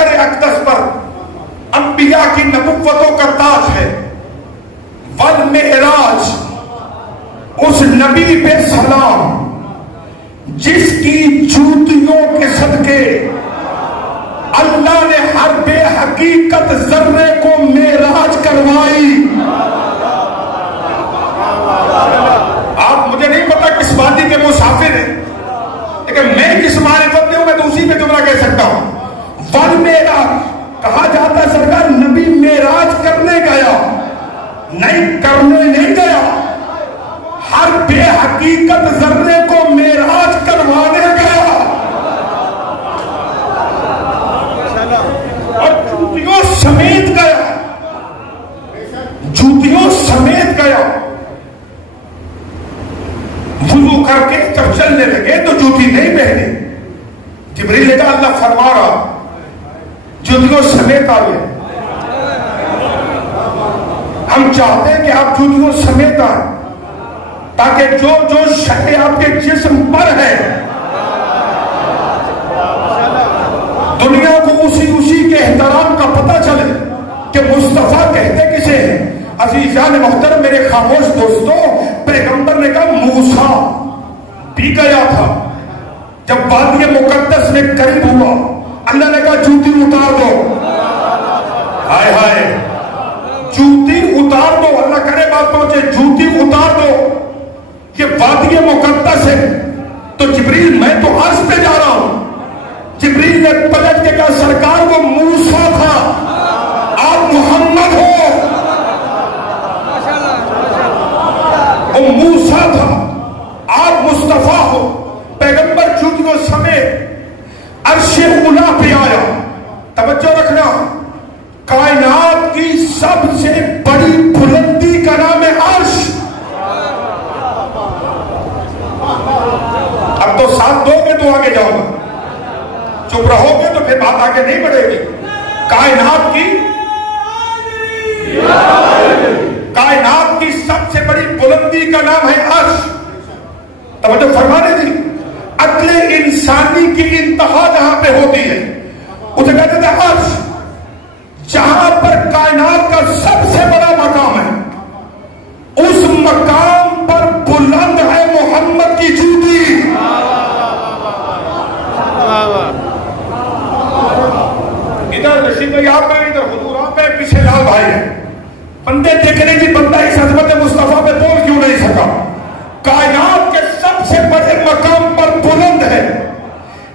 حجر اقدس پر انبیاء کی نبوتوں کا تاج ہے. والمعراج اس نبی پہ سلام جس کی جوتیوں کے صدقے اللہ نے ہر بے حقیقت ذرے کو معراج کروائی. آپ مجھے نہیں پتا کس وادی کے مسافر ہیں، لیکن میں کس معرفت میں ہوں، میں تو اسی پہ جملہ کہہ سکتا ہوں. والمعراج کہا جاتا ہے سرکار نبی معراج کرنے گیا، نہیں کرنے نہیں گیا، ہر بے حقیقت ذرے کو معراج کروانے گیا اور جوتیوں سمیت گیا، جوتیوں سمیت گیا. وضو کر کے جب چلنے لگے تو جوتی نہیں پہنی. جبریل نے کہا اللہ فرما رہا جوتیوں سمیت آ گئے. ہم چاہتے ہیں کہ آپ جوتیوں سمیت آئیں تاکہ جو جو شے آپ کے جسم پر ہے دنیا کو اسی کے احترام کا پتہ چلے کہ مصطفیٰ کہتے کسے ہیں. عزیزان محترم میرے خاموش دوستوں، پیغمبر نے کہا موسیٰ بھی گیا تھا، جب وادی مقدس میں قریب ہوا اللہ نے کہا جوتی اتار دو. ہائے ہائے، جوتی اتار دو، اللہ کرے بات پہنچے، جوتی اتار دو، یہ وادی مقدس ہے. تو جبریل میں تو عرش پہ جا رہا ہوں. جبریل نے پلٹ کے کہا سرکار وہ موسیٰ تھا، آپ محمد ہو. وہ موسیٰ تھا، آپ مصطفیٰ ہو. پیغمبر جوتیوں سمیت عرش اولا پہ آیا. توجہ رکھنا، کائنات کی سب سے بڑی بلندی کا نام ہے عرش. اب تو ساتھ دو گے تو آگے جاؤ گا، چپ رہو گے تو پھر بات آگے نہیں بڑھے گی. کائنات کی سب سے بڑی بلندی کا نام ہے عرش. توجہ فرمانے دی، عقل انسانی کی انتہا جہاں پہ ہوتی ہے اسے کہتے تھے عرش. جہاں پر کائنات کا سب سے بڑا مقام ہے اس مقام پر بلند ہے محمد کی جوتی. ادھر رشید بھائی آپ میں، ادھر حضور آپ میں، پیچھے لال بھائی ہے. بندے دیکھ رہے کہ بندہ اس عظمت مصطفیٰ پہ بول کیوں نہیں سکا. کائنات کے سب سے بڑے مقام پر بلند ہے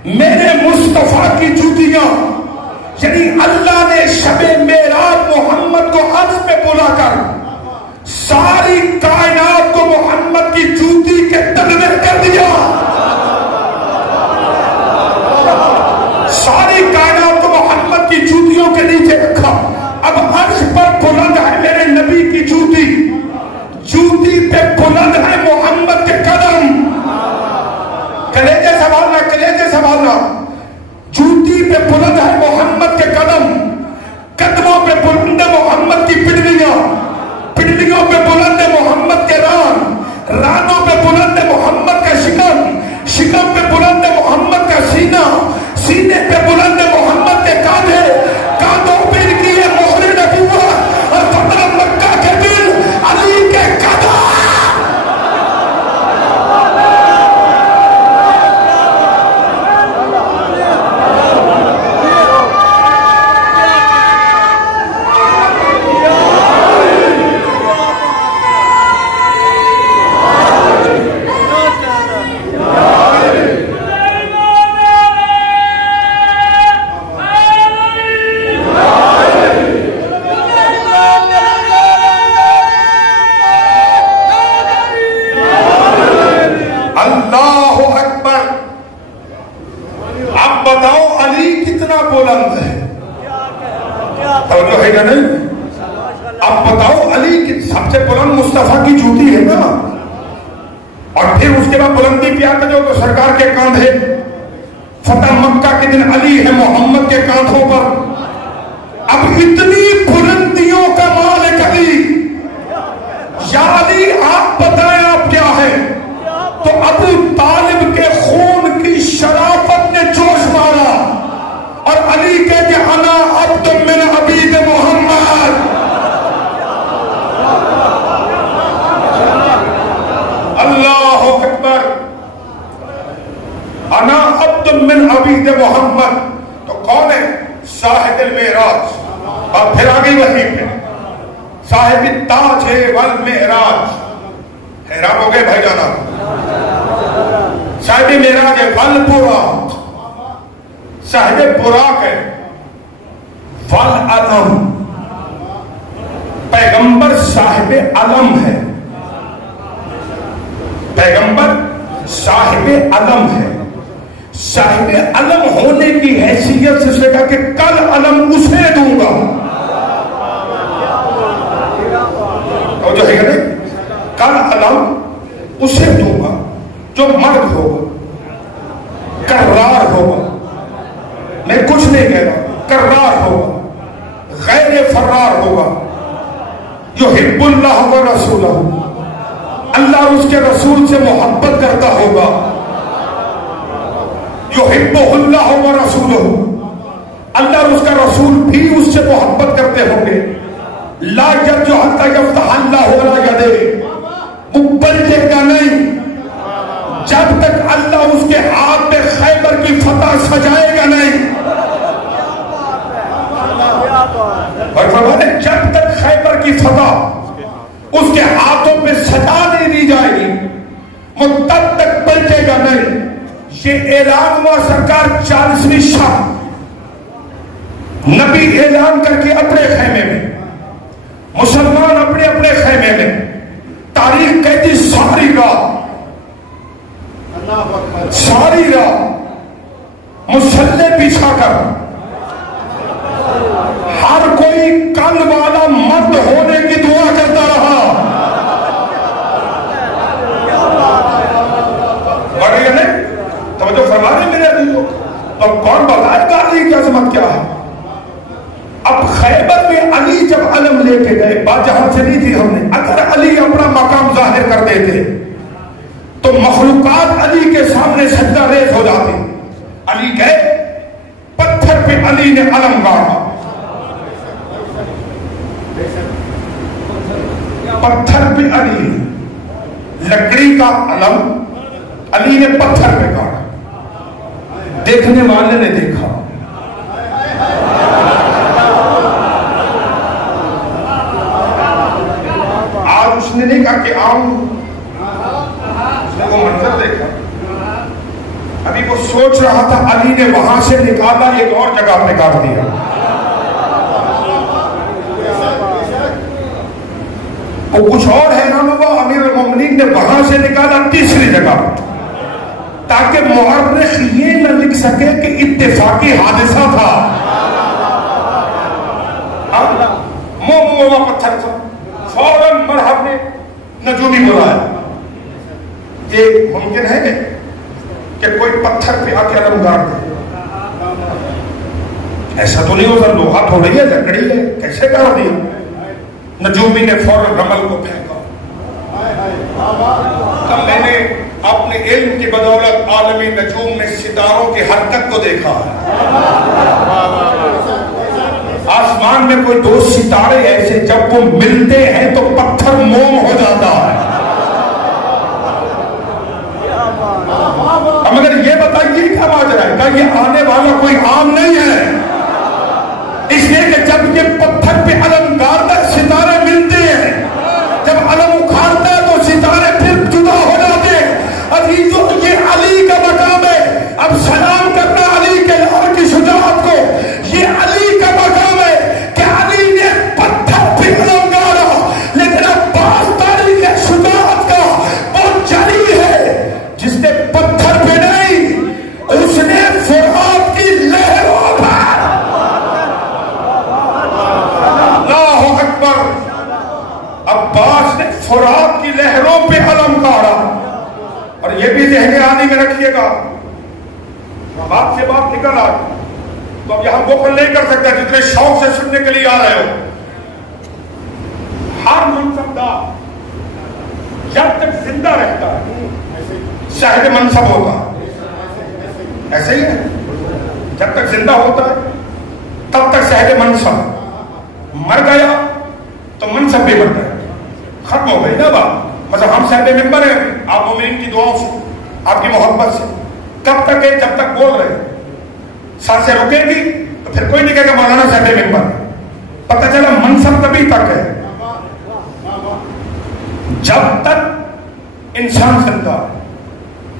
میرے مصطفیٰ کی جوتیاں. یعنی اللہ نے شب معراج محمد کو عرش پہ بلا کر ساری کائنات کو محمد کی جوتی کے تلوے کر دیا. ساری کائنات کو محمد کی جوتیوں کے نیچے رکھا. اب عرش پر بلند ہے میرے نبی کی جوتی، جوتی پہ بلند ہے محمد کے قدم. کلیجے سنبھالنا، کلیجے سنبھالنا. جوتی پہ بلند ہے محمد کے قدم، قدموں پہ بلند ہے محمد کی پنڈلیاں، پنڈلیوں پہ بلند ہے محمد کے ران، رانوں پہ بلند ہے محمد کا شکم، شکم پہ بلند ہے محمد کا سینہ، سینے پہ بلند ہے محمد کے کاندھے، کاندھوں پہ ان کی ہے مہر نبوت اور فتح مکہ کے دل علی کے قدم. اب بتاؤ علی کی سب سے بلند مصطفیٰ کی جوتی ہے نا، اور پھر اس کے بعد بلندی پہ آتے جو تو سرکار کے کاندھے. فتح مکہ کے دن علی ہے محمد کے کاندھوں پر. اب اتنی بلندیوں کا مالک علی، یا علی آپ بتائیں آپ کیا ہے. تو ابو طالب کے خون کی شرافت نے جوش مارا اور علی کے المعراج، اور پھر آگے وہیں پہ صاحب التاج والمعراج. حیران ہو گئے بھائی جانا. صاحب معراج ہے والبراق، صاحب براق ہے والعلم. پیغمبر صاحب علم ہے، پیغمبر صاحب علم ہے. صاحب علم ہونے کی حیثیت سے اس نے کہا کہ کل علم اسے دوں گا. اور جو ہے نا کل علم اسے دوں گا جو مرد ہوگا، کرار ہوگا. میں کچھ نہیں کہہ رہا، کرار ہوگا، غیر فرار ہوگا. یحب اللہ و رسولہ، اللہ اور اس کے رسول سے محبت کرتا ہوگا. یحبہ اللہ و رسولہ، اللہ اور اس کا رسول بھی اس سے محبت کرتے ہوں گے. لا یرجع حتی یفتح اللہ علی یدیہ، وہ بلجے گا نہیں جب تک اللہ اس کے ہاتھ میں خیبر کی فتح سجائے گا نہیں. اور فرماتے جب تک خیبر کی فتح اس کے ہاتھوں پہ سجا نہیں دی جائے گی وہ تب تک پلٹے گا نہیں. یہ اعلان ہوا سرکار 40ویں شب، نبی اعلان کر کے اپنے خیمے میں، مسلمان اپنے اپنے خیمے میں، تاریخ کہتی ساری رات مسلح بچھا کر ہر کوئی کل والا مرد ہونے کی دعا کرتا رہا. بڑھ گئے نہیں توجہ فرما رہے میرے علی کو. تو کون بتائے گا علی کی عظمت کیا ہے؟ اب خیبر میں علی جب علم لے کے گئے، بات جہاں سے نہیں تھی ہم نے، اگر علی اپنا مقام ظاہر کر دیتے تو مخلوقات علی کے سامنے سجدہ ریز ہو جاتی. علی گئے، پتھر پہ علی نے علم گاڑا، پتھر پہ علی، لکڑی کا علم علی نے پتھر پہ گاڑا. دیکھنے والے نے دیکھا، آج اس نے نہیں کہا کہ آؤں، اس نے وہ منظر دیکھا. ابھی وہ سوچ رہا تھا، علی نے وہاں سے نکالا ایک اور جگہ پہ گاڑ دیا. وہ کچھ اور ہے نا، وہ امیر المومنین نے وہاں سے نکالا تیسری جگہ، تاکہ مورخ یہ نہ لکھ سکے کہ اتفاقی حادثہ تھا. موہ پتھر تھا، فوراً مرحب نے نجومی بلایا. یہ ممکن ہے کہ کوئی پتھر پہ آ کے علم گاڑ دے؟ ایسا تو نہیں ہوتا، لوہا تھوڑی ہے، لکڑی ہے، کیسے گاڑ دیا؟ نجومی نے فوراً رمل کو پھینکا. تب میں نے اپنے علم کی بدولت عالمی نجوم میں ستاروں کی حرکت کو دیکھا ہے. آسمان میں کوئی دو ستارے ایسے جب وہ ملتے ہیں تو پتھر موم ہو جاتا ہے. اب مگر یہ بتائیے کیا ماجرا ہے؟ کہ یہ آنے والا کوئی عام نہیں ہے، اس لیے کہ جب یہ پتھر پہ علم گاڑتا ستارے ملتے ہیں، جب علم اکھاڑتا ہے تو ستارے پھر جدا ہو جاتے ہیں. ابھی جو یہ علی کا مقام ہے، اب سلام کرنا علی کے لہر کی شجاعت کو، یہ علی کا مقام ہے کہ علی نے پتھر پہ علم گاڑا. لیکن اب باز تاریخ شجاعت کا وہ جلی ہے جس نے پتھر پہ نہیں، اس نے فرات کی لہروں پر. اللہ اکبر. عباس نے فرات کی لہروں پہ علم گاڑا. اور یہ بھی ذہن عالی میں رکھیے گا، بات سے بات نکل آئی تو اب یہاں بخل نہیں کر سکتا جتنے شوق سے سننے کے لیے آ رہے ہو. ہر منصبدار جب تک زندہ رہتا ہے صاحب منصب ہوتا ہے. ایسے ہی ہے، جب تک زندہ ہوتا ہے تب تک صاحب منصب. مر گیا تو منصب بھی مر گیا، ختم ہو گئی نا بات. مطلب ہم صاحب ممبر ہیں آپ مومنین کی دعاؤں سے، آپ کی محبت سے. کب تک ہے؟ جب تک بول رہے. سر سے رکے گی تو پھر کوئی نہیں کہے کہ مولانا صاحب ممبر. پتہ چلا منصب تبھی تک ہے جب تک انسان زندہ.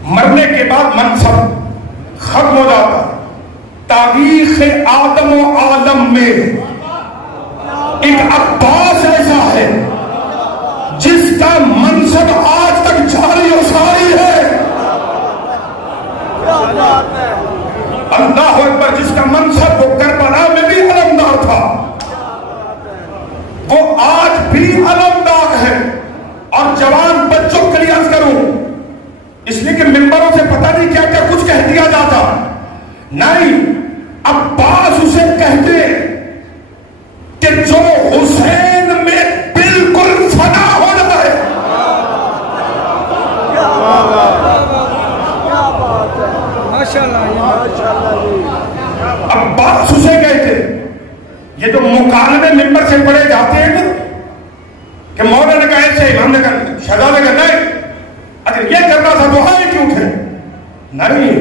مرنے کے بعد منصب ختم ہو جاتا. تاریخ آدم و عالم میں ایک عباس ایسا ہے جس کا منصب آج تک جاری و ساری ہے. اللہ اکبر. جس کا منصب وہ کربلا میں بھی علمدار تھا وہ آج بھی علمدار ہے. اور جوان بچوں کے لیے عرض کروں اس لیے کہ ممبروں سے پتہ نہیں کیا کیا کچھ کہہ دیا جاتا. نہیں, عباس اسے کہتے کہ جو حسین میں بالکل فنا ہو جائے. عباس اسے کہتے. یہ تو مکالمے ممبر سے پڑھے جاتے ہیں نا کہ مولانا نے کہا ایسے, امام نے کہا, شہزاد نے کہا نہیں, اگر یہ کرنا تھا تو آئے کیوں تھے. نہیں,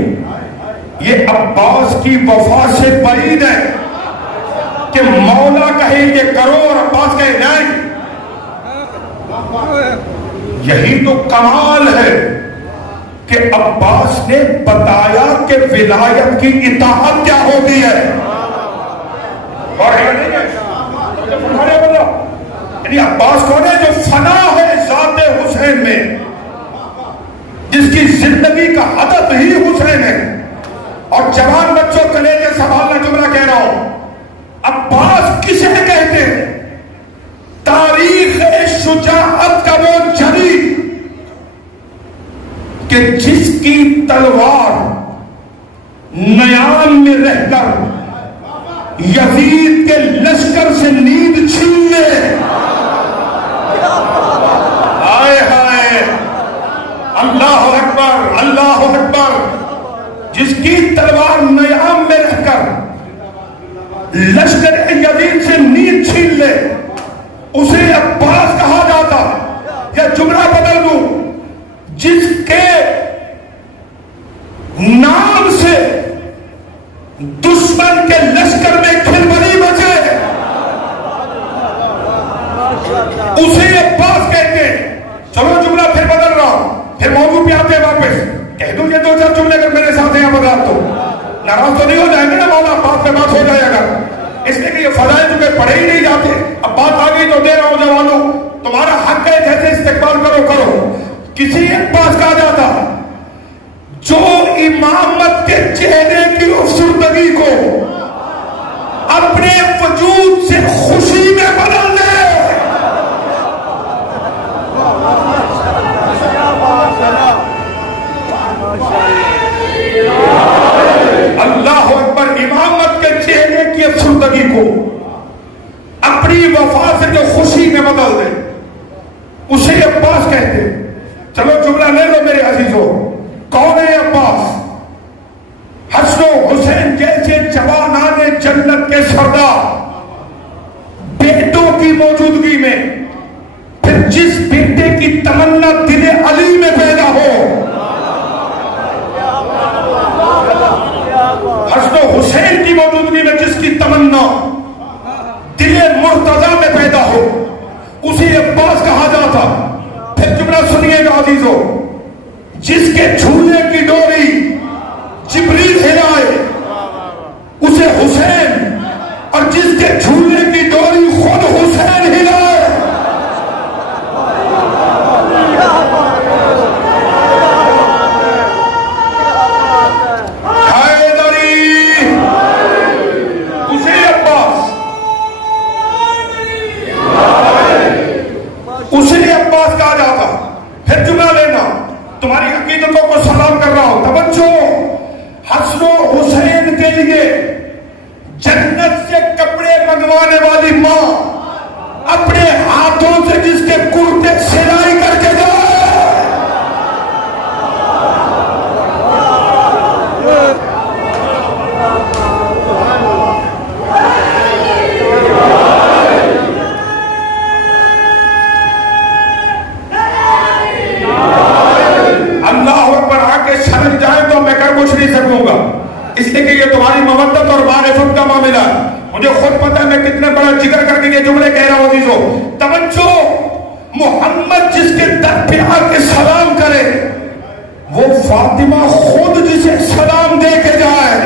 یہ عباس کی وفا سے بعید ہے کہ مولا کہے یہ کرو اور عباس کہے نہیں. یہی تو کمال ہے کہ عباس نے بتایا کہ ولایت کی اطاعت کیا ہوتی ہے. اور یعنی عباس کون ہے جو فنا ہے ذات حسین میں, جس کی زندگی کا ہدف ہی حسین ہے. اور جوان بچوں کلیجے سنبھالنا جملہ کہہ رہا ہوں. عباس کسے کہتے ہیں؟ تاریخ شجاعت کا وہ جری کہ جس کی تلوار نیام میں رہ کر یزید کے لشکر سے نیند چھین لے. ہائے ہائے, اللہ اکبر, اللہ اکبر. جس کی تلوار نیام میں رہ کر لشکر یزید سے نیند چھین لے اسے عباس کہا جاتا. یا جملہ بدل دوں, جس کے نام سے دشمن کے لشکر میں کھلبلی مچے اسے عباس کہتے. چلو جملہ پھر بدل رہا ہوں, پھر موضوع پہ آتے واپس. کہہ دوں یہ دو چار جملے اگر میرے ساتھ ہیں بدل تو ناراض تو نہیں ہو جائیں گے نا مولا, بات پہ بات ہو جائے گا. اس لیے کہ یہ فضائل چونکہ پڑھے ہی نہیں جاتے. اب بات آ گئی تو دے رہا ہوں جوانوں, تمہارا حق ہے جیسے استقبال کرو کرو. کسی ایک پاس کہا جاتا جو امامت کے چہرے کی افسردگی کو اپنے وجود سے خوشی میں بدل دے. اللہ اکبر. امامت کے چہرے کی افسردگی کو اپنی وفا سے جو خوشی میں بدل دے اسے عباس کہتے. چلو جملہ لے لو میرے عزیزوں. کون ہے عباس؟ حسن و حسین جیسے جوانان جنت کے سردار بیٹوں کی موجودگی میں پھر جس بیٹے کی تمنا دل علی میں پیدا ہو, حسن و حسین کی موجودگی میں جس کی تمنا دل مرتضی میں پیدا ہو اسے عباس کہا جاتا. پھر جملہ سنیے گا عزیزوں. جس کے جھولے کی ڈوری جبریل ہلائے اسے حسین, اور جس کے جھولے کی ڈوری خود حسین ہلائے. اسے عباس, اسے عباس کہا جاتا. پھر جملہ لینا, تمہاری عقیدتوں کو سلام کر رہا ہوں. توجہ, حسن و حسین کے لیے جنت سے کپڑے منگوانے والی ماں اپنے ہاتھوں سے جس کے کرتے سلائی کر کے جائے. سمجھ جائے تو میں کر کچھ نہیں سکوں گا, اس لیے کہ یہ تمہاری مودت اور معرفت کا معاملہ ہے. میں کتنے بڑا جگر کر کے یہ جملے کہہ رہا ہوں عزیزو. توجہ, محمد جس کے در پہ آ کے سلام کرے وہ فاطمہ خود جسے سلام دے کے جائے.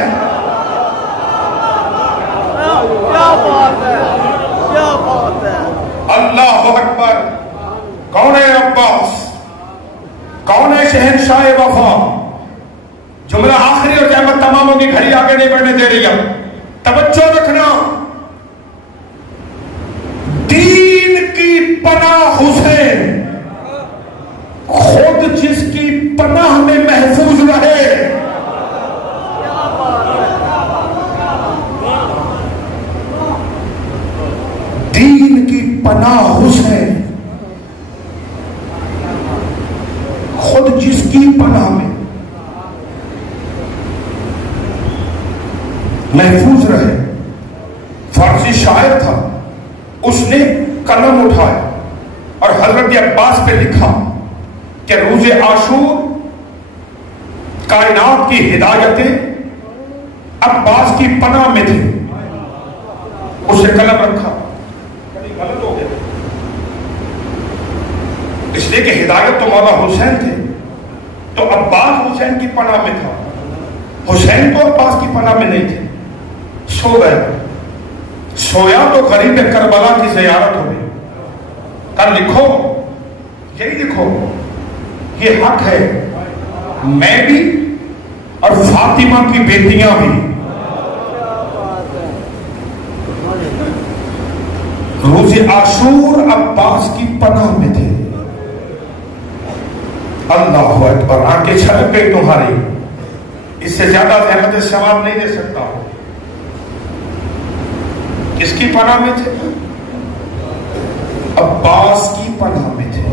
کیا بات ہے, کیا بات ہے. اللہ اکبر. کون ہے عباس؟ کون ہے شہنشاہ وفا؟ جملہ آخری اور قیامت تماموں کی گھڑی آگے نہیں بڑھنے دے رہی. توجہ رکھنا, دین کی پناہ حسین, خود جس کی پناہ میں محفوظ رہے. دین کی پناہ حسین, خود جس کی پناہ میں محفوظ رہے. فارسی شاعر تھا, اس نے قلم اٹھایا اور حضرت عباس پہ لکھا کہ روز عاشور کائنات کی ہدایتیں عباس کی پناہ میں تھی. اس نے قلم رکھا, غلط ہو گیا اس لیے کہ ہدایت تو مولا حسین تھے, تو عباس حسین کی پناہ میں تھا, حسین تو عباس کی پناہ میں نہیں تھے. سو گئے, سویا تو غریب کربلا کی زیارت ہو گئی. کل لکھو, یہی لکھو, یہ حق ہے, میں بھی اور فاطمہ کی بیٹیاں بھی روز عاشور عباس کی پناہ میں تھے. اللہ اکبر. آنکھیں چھلک گئی تمہاری, اس سے زیادہ زحمت ثواب نہیں دے سکتا. کس کی پناہ میں تھے؟ عباس کی پناہ میں تھے.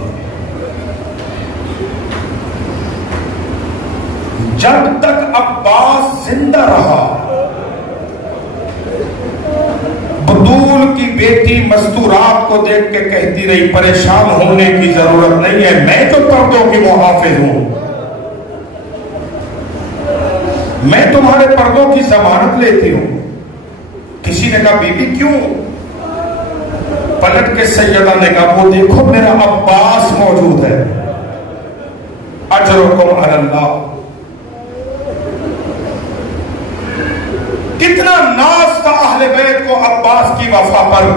جب تک عباس زندہ رہا, بدول کی بیٹی مستورات کو دیکھ کے کہتی رہی پریشان ہونے کی ضرورت نہیں ہے, میں تو پردوں کی محافظ ہوں, میں تمہارے پردوں کی ضمانت لیتی ہوں. کسی نے کہا بی بی کیوں؟ پلٹ کے سیدہ نے کہا وہ دیکھو میرا عباس موجود ہے, اجرکم علی اللہ. کتنا ناز تھا اہل بیت کو عباس کی وفا پر.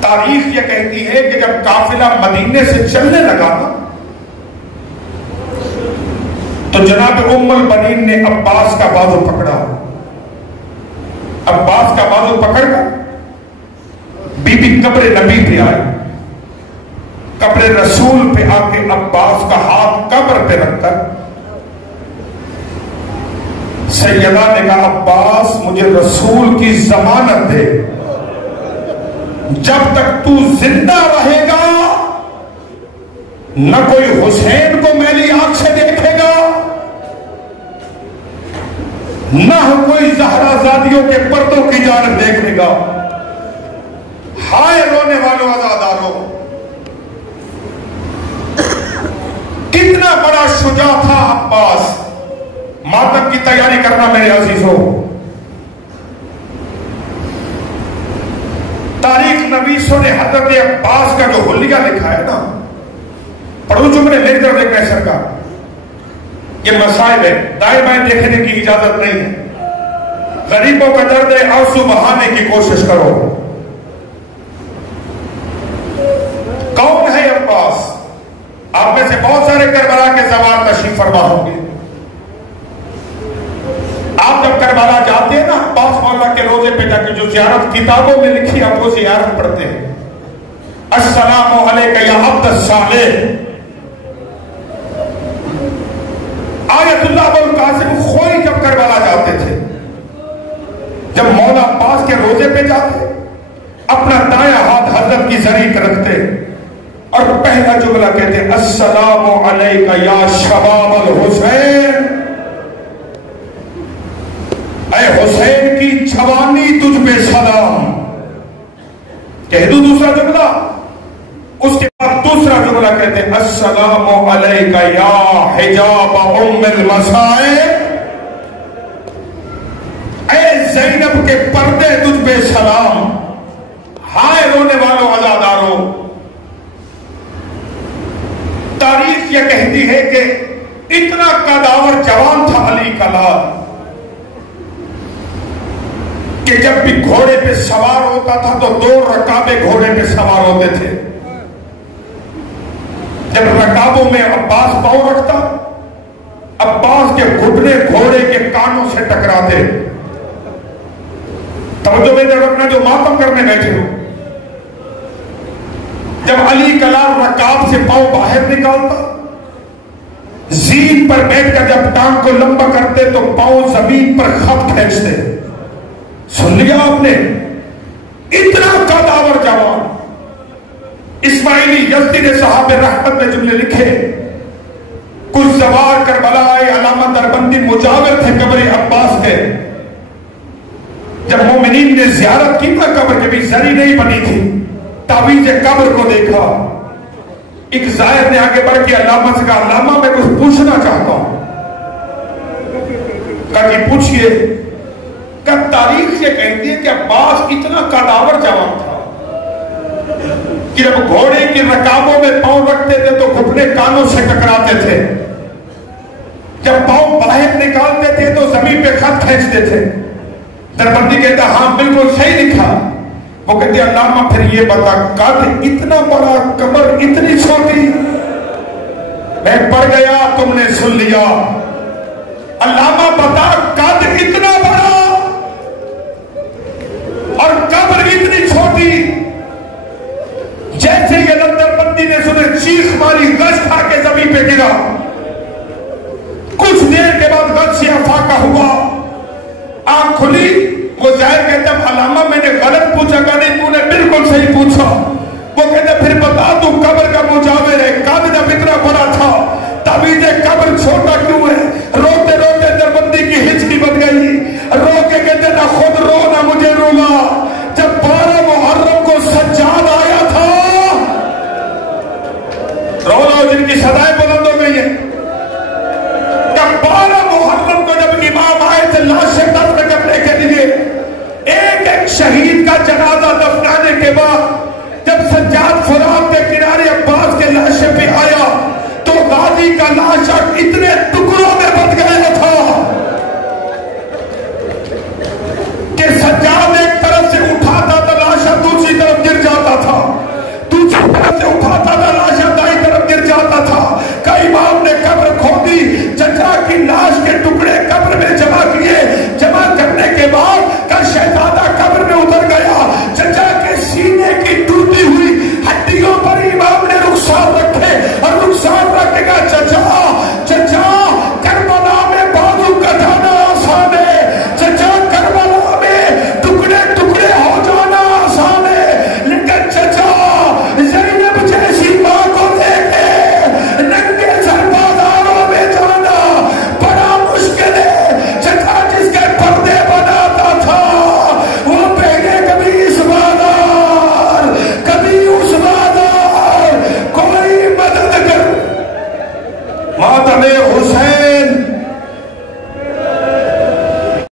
تاریخ یہ کہتی ہے کہ جب قافلہ مدینے سے چلنے لگا تو جناب ام البنین نے عباس کا بازو پکڑا. عباس کا بازو پکڑ کر بی بی قبر نبی پہ آئی, قبر رسول پہ آ کے عباس کا ہاتھ قبر پہ رکھ کر سیدہ نے کہا عباس مجھے رسول کی ضمانت دے, جب تک تو زندہ رہے گا نہ کوئی حسین کو میری آنکھ سے دیکھے گا, نہ کوئی زہرا زادیوں کے پردوں کی جانب دیکھے گا. ہائے رونے والوں عزاداروں, کتنا بڑا شجاع تھا عباس. ماتم کی تیاری کرنا میرے عزیزوں. تاریخ نویسوں نے حضرت عباس کا جو حلیہ لکھا ہے نا, پڑھو جملے میری طرف دیکھ رہے سرکار, یہ مسائل ہے, دائیں بائیں دیکھنے کی اجازت نہیں ہے. غریبوں کا درد آنسو بہانے کی کوشش کرو. کون ہے عباس؟ آپ میں سے بہت سارے کربلا کے زوار تشریف فرما ہوں گے. آپ جب کربلا جاتے ہیں نا, عباس مولا کے روزے پہ جا کے جو زیارت کتابوں میں لکھی آپ وہ زیارت پڑھتے ہیں. السلام علیکہ یا عبد الصالح. آیت اللہ ابو القاسم خوئی جب کربلا جاتے تھے, جب مولا عباس کے روزے پہ جاتے اپنا دایاں ہاتھ حضرت کی زریق رکھتے اور پہلا جملہ کہتے السلام علیکہ یا شباب الحسین, اے حسین کی جوانی تجھ پہ سلام. کہہ دوں دوسرا جملہ, اس کے بعد دوسرا جملہ کہتے ہیں السلام علیکہ یا حجاب ام المصائب, اے زینب کے پردے تجھ پہ سلام، ہائے رونے والوں عزاداروں۔ تاریخ یہ کہتی ہے کہ اتنا قداور جوان تھا علی کا لال کہ جب بھی گھوڑے پہ سوار ہوتا تھا تو 2 رکابے گھوڑے پہ سوار ہوتے تھے۔ جب رکابوں میں عباس پاؤں رکھتا، عباس کے گھٹنے گھوڑے کے کانوں سے ٹکراتے۔ توجہ میں رکھنا جو ماتم کرنے بیٹھے ہو، جب علی کا لال رکاب سے پاؤں باہر نکالتا، زین پر بیٹھ کر جب ٹانگ کو لمبا کرتے تو پاؤں زمین پر خط کھینچتے۔ سن لیا آپ نے؟ اتنا قداور جوان۔ اسماعیلی یزدی نے صحابہ رحمت میں جملے لکھے، کچھ سوار کربلا آئے، علامہ دربندی مجاور تھے قبر عباس کے۔ جب مومنین نے زیارت کی تھا قبر کے بھی زری نہیں بنی تھی، تعویذ قبر کو دیکھا۔ ایک زائر نے آگے بڑھ کے علامہ سے کہا، علامہ میں کچھ پوچھنا چاہتا ہوں۔ کہا کہ پوچھئے۔ کہ تاریخ یہ کہتی ہے کہ عباس اتنا قداور جوان تھا کہ جب گھوڑے کی رکابوں میں پاؤں رکھتے تھے تو گھٹنے کانوں سے ٹکراتے تھے، جب پاؤں باہر نکالتے تھے تو زمین پہ خط کھینچتے تھے۔ دربندی کہتا ہاں بالکل صحیح لکھا۔ وہ کہتے علامہ پھر یہ بتا، قد اتنا بڑا، کمر اتنی چھوٹی؟ میں پڑھ گیا، تم نے سن لیا۔ علامہ بتا، قد اتنا بڑا اور کمر اتنی چھوٹی؟ جیسے یہ لندر بندی نے سنے چیخ ماری، گش کھا کے زمین پہ گرا۔ کچھ دیر کے بعد گش سے افاقہ ہوا، آنکھ کھلی۔ وہ ظاہر کہتا علامہ میں نے غلط پوچھا، کہ نہیں تو نے بالکل صحیح پوچھا۔ وہ کہتا پھر بتا تو قبر کا مجاور ہے، قد جب اتنا بڑا تھا تعویذ قبر چھوٹا کیوں ہے؟ روتے روتے دربندی کی ہچکی بن گئی، رو کے کہتے نہ خود رو نہ مجھے رولا۔ جب 12 محرم کو سجاد آیا تھا، رو لو جن کی صدائیں بلند ہو گئی ہیں، جب 12 محرم کو جب امام آئے تھے لاشیں دفن کرنے کے لیے، ایک ایک شہید کا جنازہ دفنانے کے بعد جب سجاد فرات کے کنارے عباس کے لاشیں پہ آیا تو غازی کا لاشا اتنے ٹکڑوں میں بٹ گیا تھا کہ سجاد ایک طرف سے اٹھاتا تھا لاشا دوسری طرف گر جاتا تھا، دوسری طرف سے اٹھاتا تھا لاشا دائیں طرف گر جاتا تھا۔ کہ امام نے قبر کھودی، چچا کی لاش کے ٹکڑے قبر میں جمع کیے، جمع کرنے کے بعد کہ شہزادہ قبر میں اتر گیا، چچا کے سینے کی ٹوٹی ہوئی ہڈیوں پر امام نے رخسار رکھے اور رخسار رکھے گا چچا چچا کربلا میں بازو کٹانا آسان ہے، چچا کربلا میں ٹکڑے ٹکڑے ہو جانا آسان ہے، لیکن چچا زینب جیسی ماں کو دیکھے ننگے سر بازاروں میں جانا بڑا مشکل ہے۔ چچا جس کے پردے بناتا تھا وہ پہلے کبھی اس بازار کبھی اس بازار، کوئی مدد کر۔ ماتم حسین